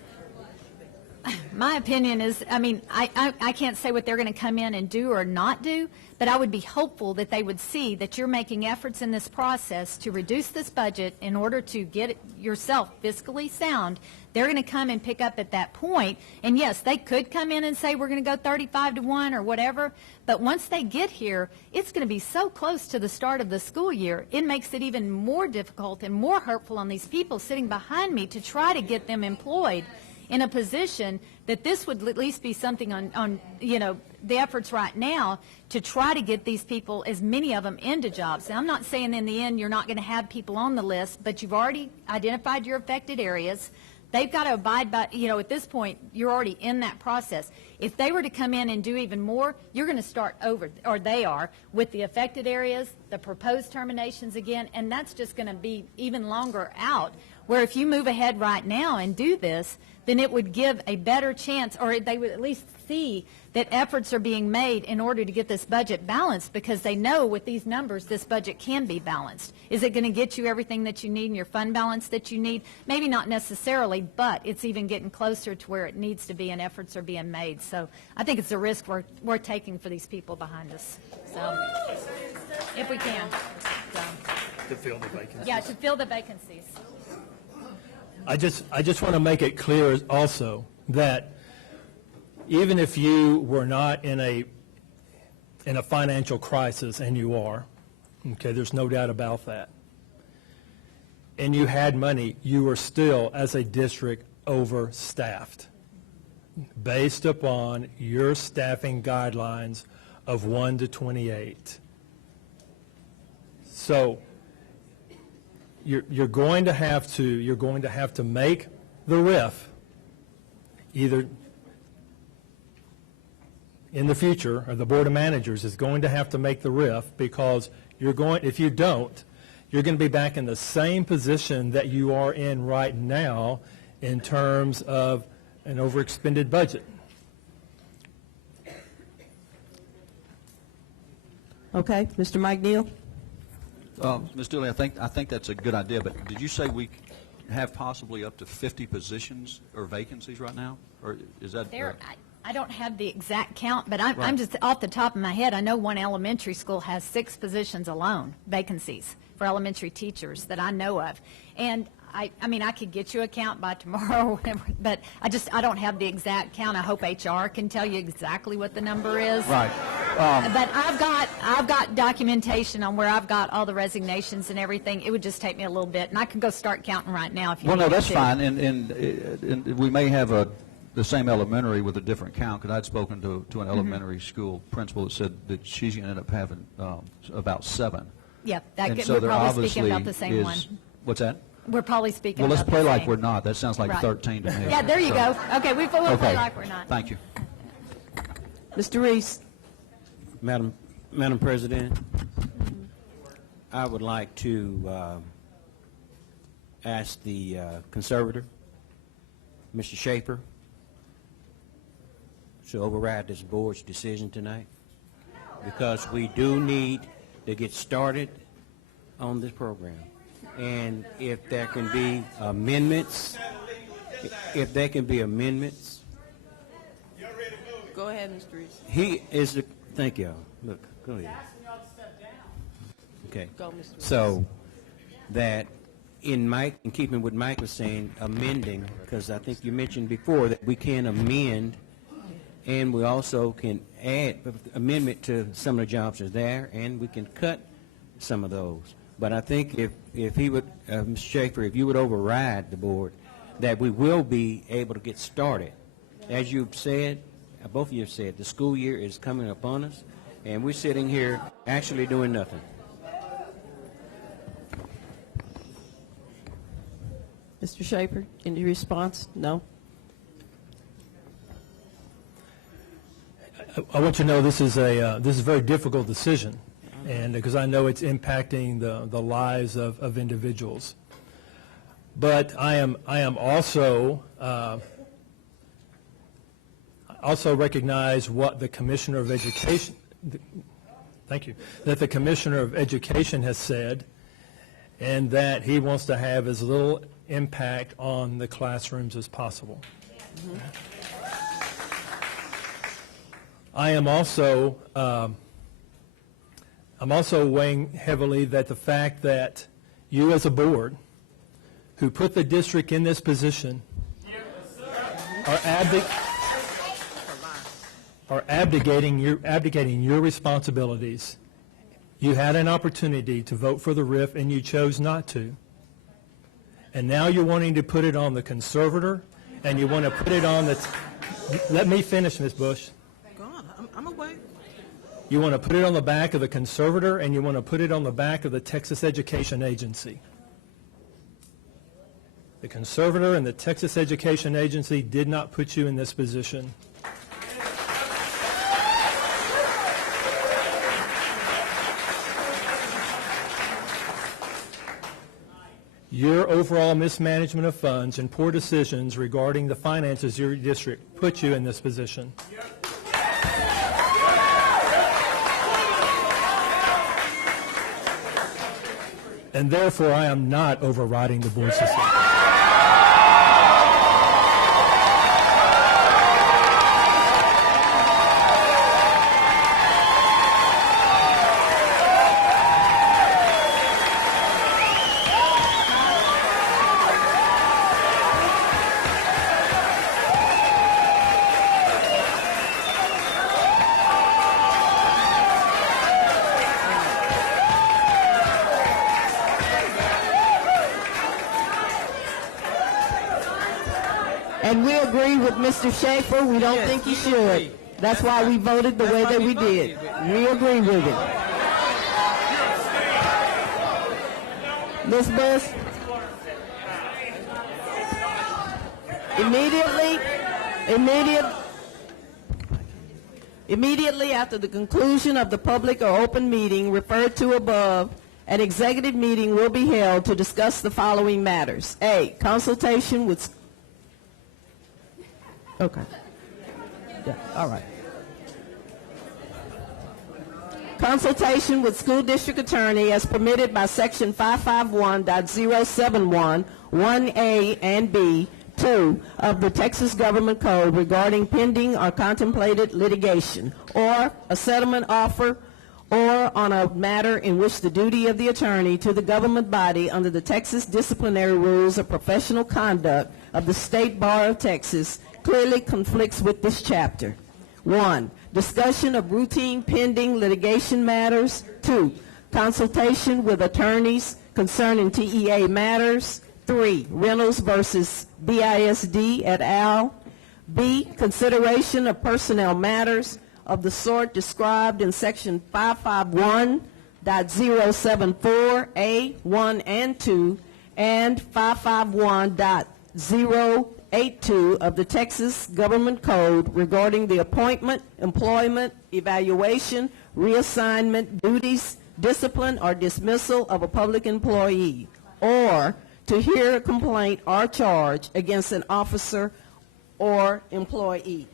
My opinion is, I mean, I can't say what they're going to come in and do or not do, but I would be hopeful that they would see that you're making efforts in this process to reduce this budget in order to get yourself fiscally sound. They're going to come and pick up at that point, and yes, they could come in and say we're going to go 35-1 or whatever, but once they get here, it's going to be so close to the start of the school year, it makes it even more difficult and more hurtful on these people sitting behind me to try to get them employed in a position that this would at least be something on the efforts right now to try to get these people, as many of them, into jobs. And I'm not saying in the end you're not going to have people on the list, but you've already identified your affected areas. They've got to abide by, at this point, you're already in that process. If they were to come in and do even more, you're going to start over, or they are, with the affected areas, the proposed terminations again, and that's just going to be even longer out, where if you move ahead right now and do this, then it would give a better chance, or they would at least see that efforts are being made in order to get this budget balanced, because they know with these numbers this budget can be balanced. Is it going to get you everything that you need in your fund balance that you need? Maybe not necessarily, but it's even getting closer to where it needs to be and efforts are being made. So I think it's a risk we're taking for these people behind us. So if we can. So. To fill the vacancies. Yeah, to fill the vacancies. I just want to make it clear also that even if you were not in a financial crisis, and you are, okay, there's no doubt about that, and you had money, you were still, as a district, overstaffed based upon your staffing guidelines of 1 to 28. So you're going to have to make the RIF either in the future, or the Board of Managers is going to have to make the RIF, because if you don't, you're going to be back in the same position that you are in right now in terms of an overexpended budget. Okay, Mr. Mike Neal? Ms. Dooley, I think that's a good idea, but did you say we have possibly up to 50 positions or vacancies right now? Or is that... I don't have the exact count, but I'm just off the top of my head. I know one elementary school has 6 positions alone, vacancies for elementary teachers that I know of. And I mean, I could get you a count by tomorrow or whatever, but I don't have the exact count. I hope HR can tell you exactly what the number is. Right. But I've got documentation on where I've got all the resignations and everything. It would just take me a little bit, and I could go start counting right now if you Well, need no, me that's to. fine, and we may have the same elementary with a different count, because I'd spoken to an elementary school principal that said that she's going to end up having about 7. Yeah, And so we're there probably obviously speaking about the same one. What's that? We're probably speaking Well, let's about play the like same. we're not. That sounds like Right. 13 to me. Yeah, there you go. Okay, we'll play like we're not. Thank you. Mr. Reese? Madam President, I would like to ask the Conservator, Mr. Schaefer, to override this board's decision tonight, because we do need to get started on this program. And if there can be amendments, Go ahead, Mr. Reese. he is the, thank you. Look, go ahead. Okay. Go, Mr. Reese. So that in keeping what Mike was saying, amending, because I think you mentioned before that we can amend, and we also can add amendment to some of the jobs that are there, and we can cut some of those. But I think if he would, Mr. Schaefer, if you would override the board, that we will be able to get started. As you've said, both of you have said, the school year is coming upon us, and we're sitting here actually doing nothing. Mr. Schaefer, any response? No? I want you to know this is a very difficult decision, and because I know it's impacting the lives of individuals. But I am also recognize what the Commissioner of Education. Thank you. That the Commissioner of Education has said, and that he wants to have as little impact on the classrooms as possible. I'm also weighing heavily that the fact that you as a board who put the district in this position are abdicating your responsibilities. You had an opportunity to vote for the RIF and you chose not to. And now you're wanting to put it on the conservator, and you want to put it on the... Let me finish, Ms. Bush. Go on, I'm away. You want to put it on the back of the conservator, and you want to put it on the back of the Texas Education Agency. The conservator and the Texas Education Agency did not put you in this position. Your overall mismanagement of funds and poor decisions regarding the finances of your district put you in this position. And therefore, I am not overriding the board system. And we agree with Mr. Schaefer. We don't think he should. That's why we voted the way that we did. We agree with it. Ms. Bush? Immediately after the conclusion of the public or open meeting referred to above, an executive meeting will be held to discuss the following matters. A, consultation with... Okay. Yeah, all right. Consultation with school district attorney as permitted by section 551.071, 1A and B, 2 of the Texas Government Code regarding pending or contemplated litigation, or a settlement offer, or on a matter in which the duty of the attorney to the government body under the Texas Disciplinary Rules of Professional Conduct of the State Bar of Texas clearly conflicts with this chapter. 1, discussion of routine pending litigation matters. 2, consultation with attorneys concerning TEA matters. 3, Reynolds versus BISD et al. B, consideration of personnel matters of the sort described in section 551.074, A1 and 2, and 551.082 of the Texas Government Code regarding the appointment, employment, evaluation, reassignment, duties, discipline, or dismissal of a public employee, or to hear a complaint or charge against an officer or employee.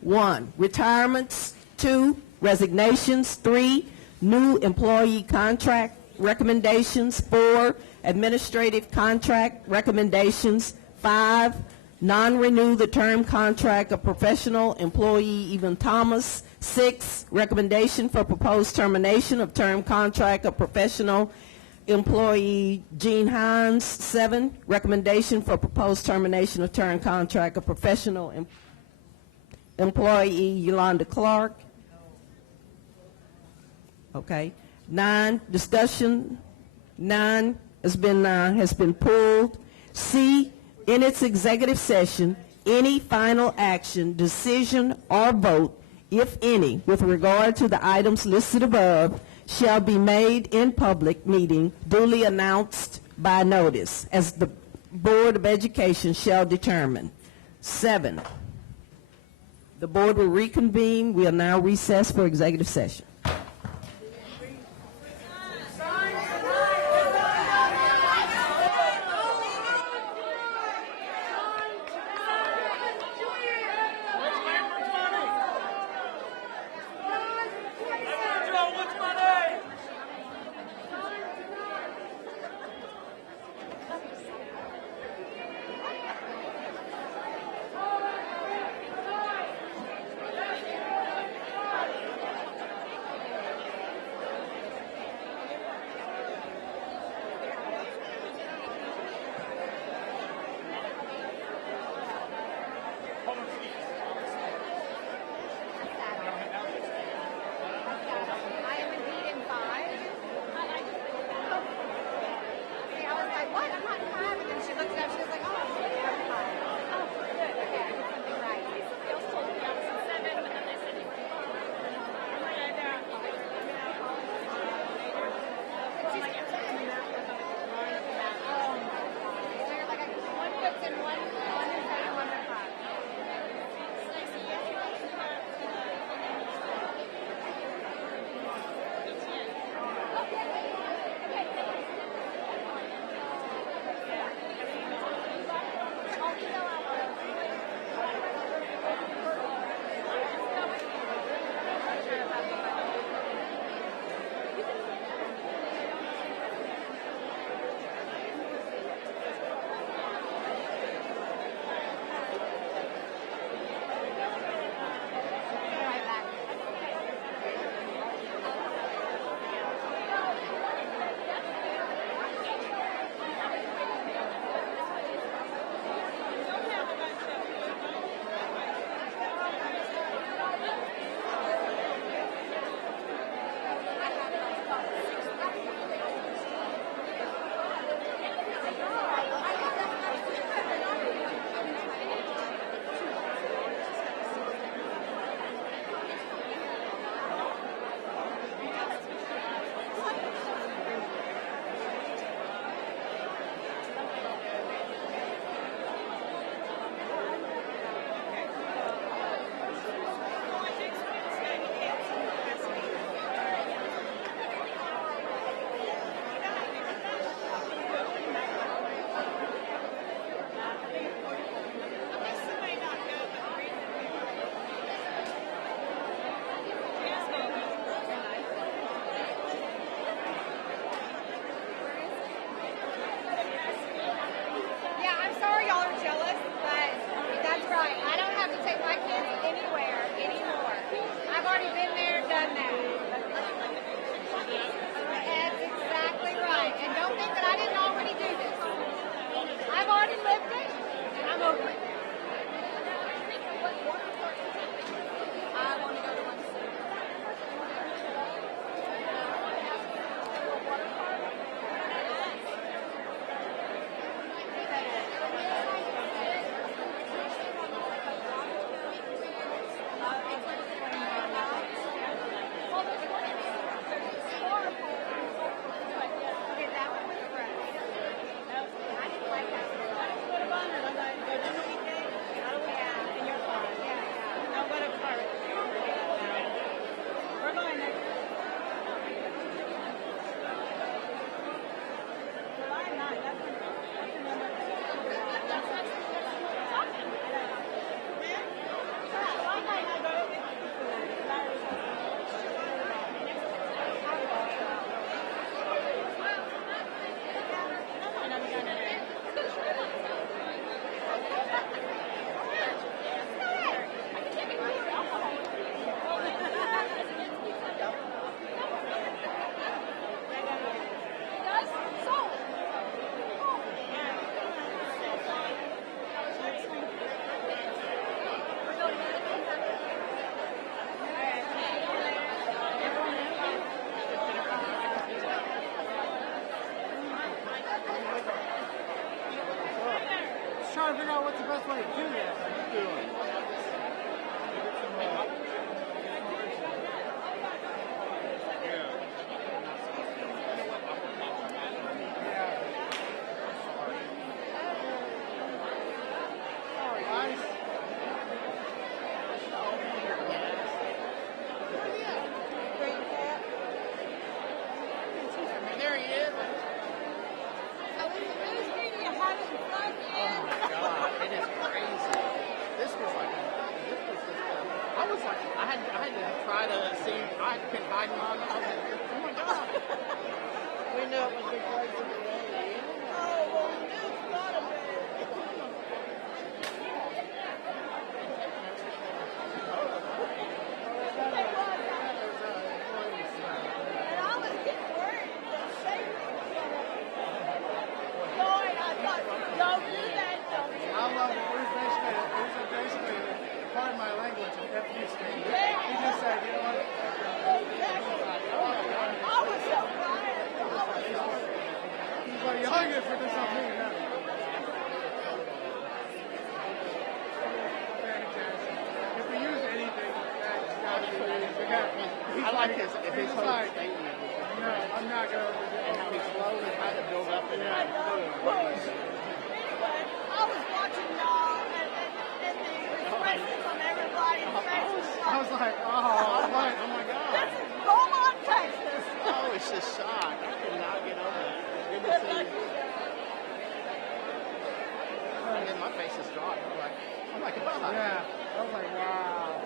1, retirements. 2, resignations. 3, new employee contract recommendations. 4, administrative contract recommendations. 5, non-renew the term contract of professional employee Evan Thomas. 6, recommendation for proposed termination of term contract of professional employee Gene Hines. 7, recommendation for proposed termination of term contract of professional employee Yolanda Clark. Okay. 9, discussion. 9 has been pulled. C, in its executive session, any final action, decision, or vote, if any, with regard to the items listed above, shall be made in public meeting duly announced by notice, as the Board of Education shall determine. 7, The board will reconvene. We are now recessed for executive session. Trying to figure out what's the best way to do that. Sorry, guys. like, If his he's whole like, statement was no, I'm not going to. and how he slowly tried to build up in that. I was watching y'all and the expression from everybody's faces. I was like, oh, Oh my God. This is Beaumont, Texas. Oh, it's just shock. I could not get over that. Good to see you. And then my face is dropped. I'm like, God. yeah. I was like, wow.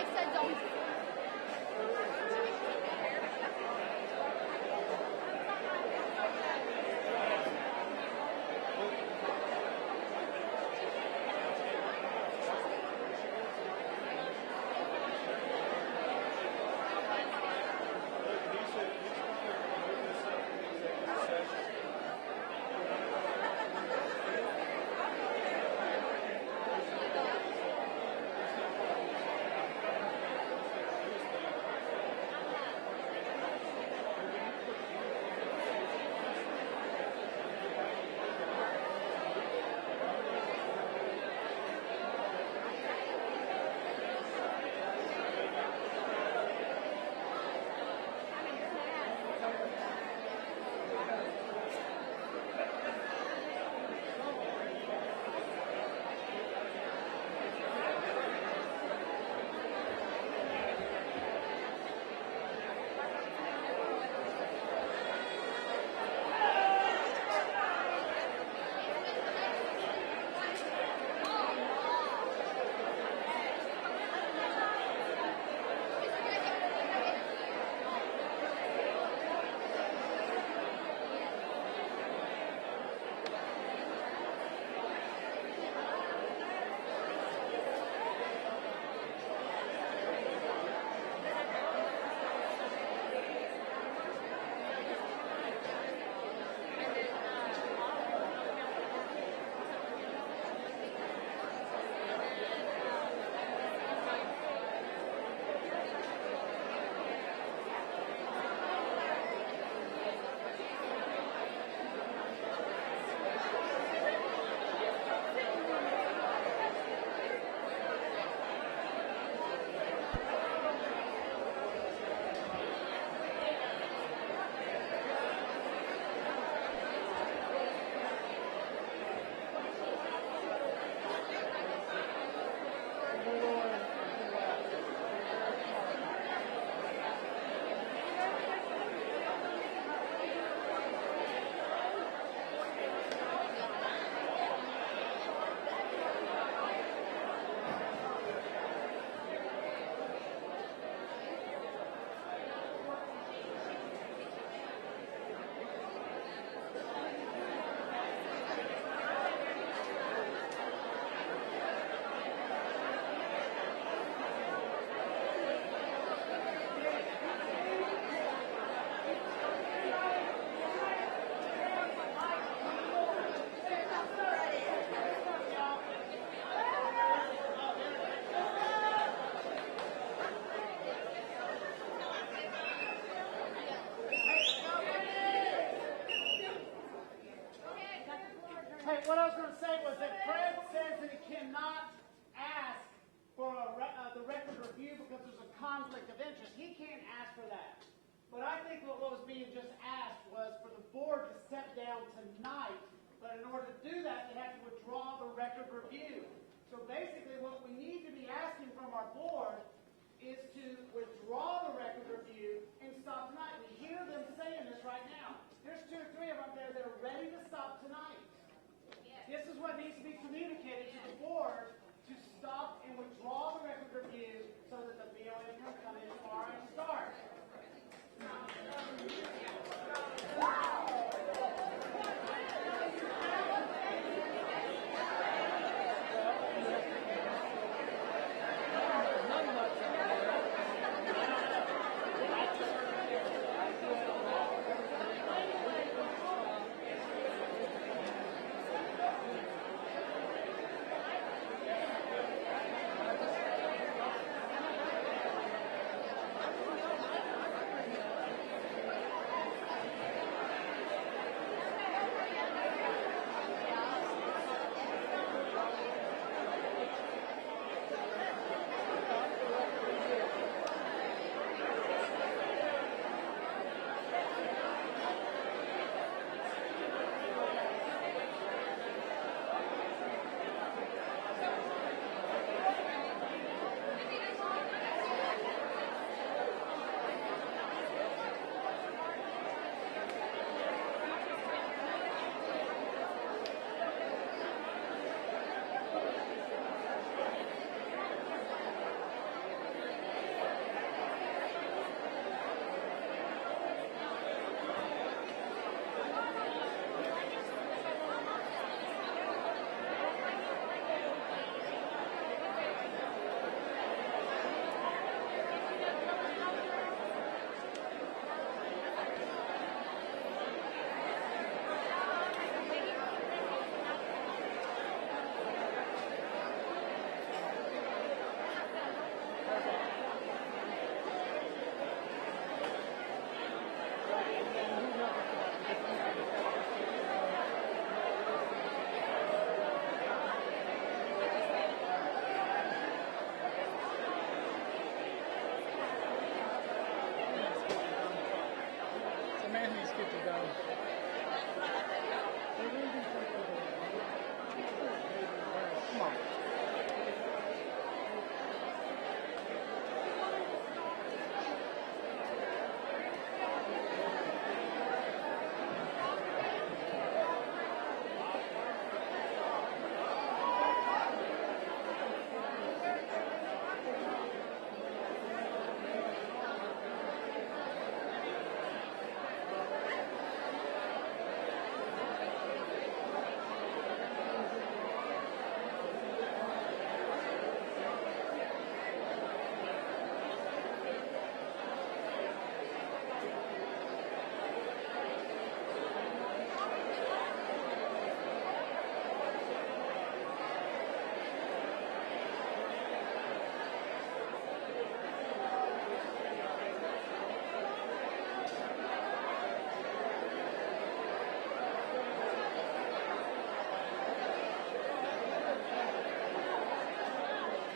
I said don't. Hey, what I was going to say was that Fred says that he cannot ask for the record review because there's a conflict of interest. He can't ask for that. But I think what was being just asked was for the board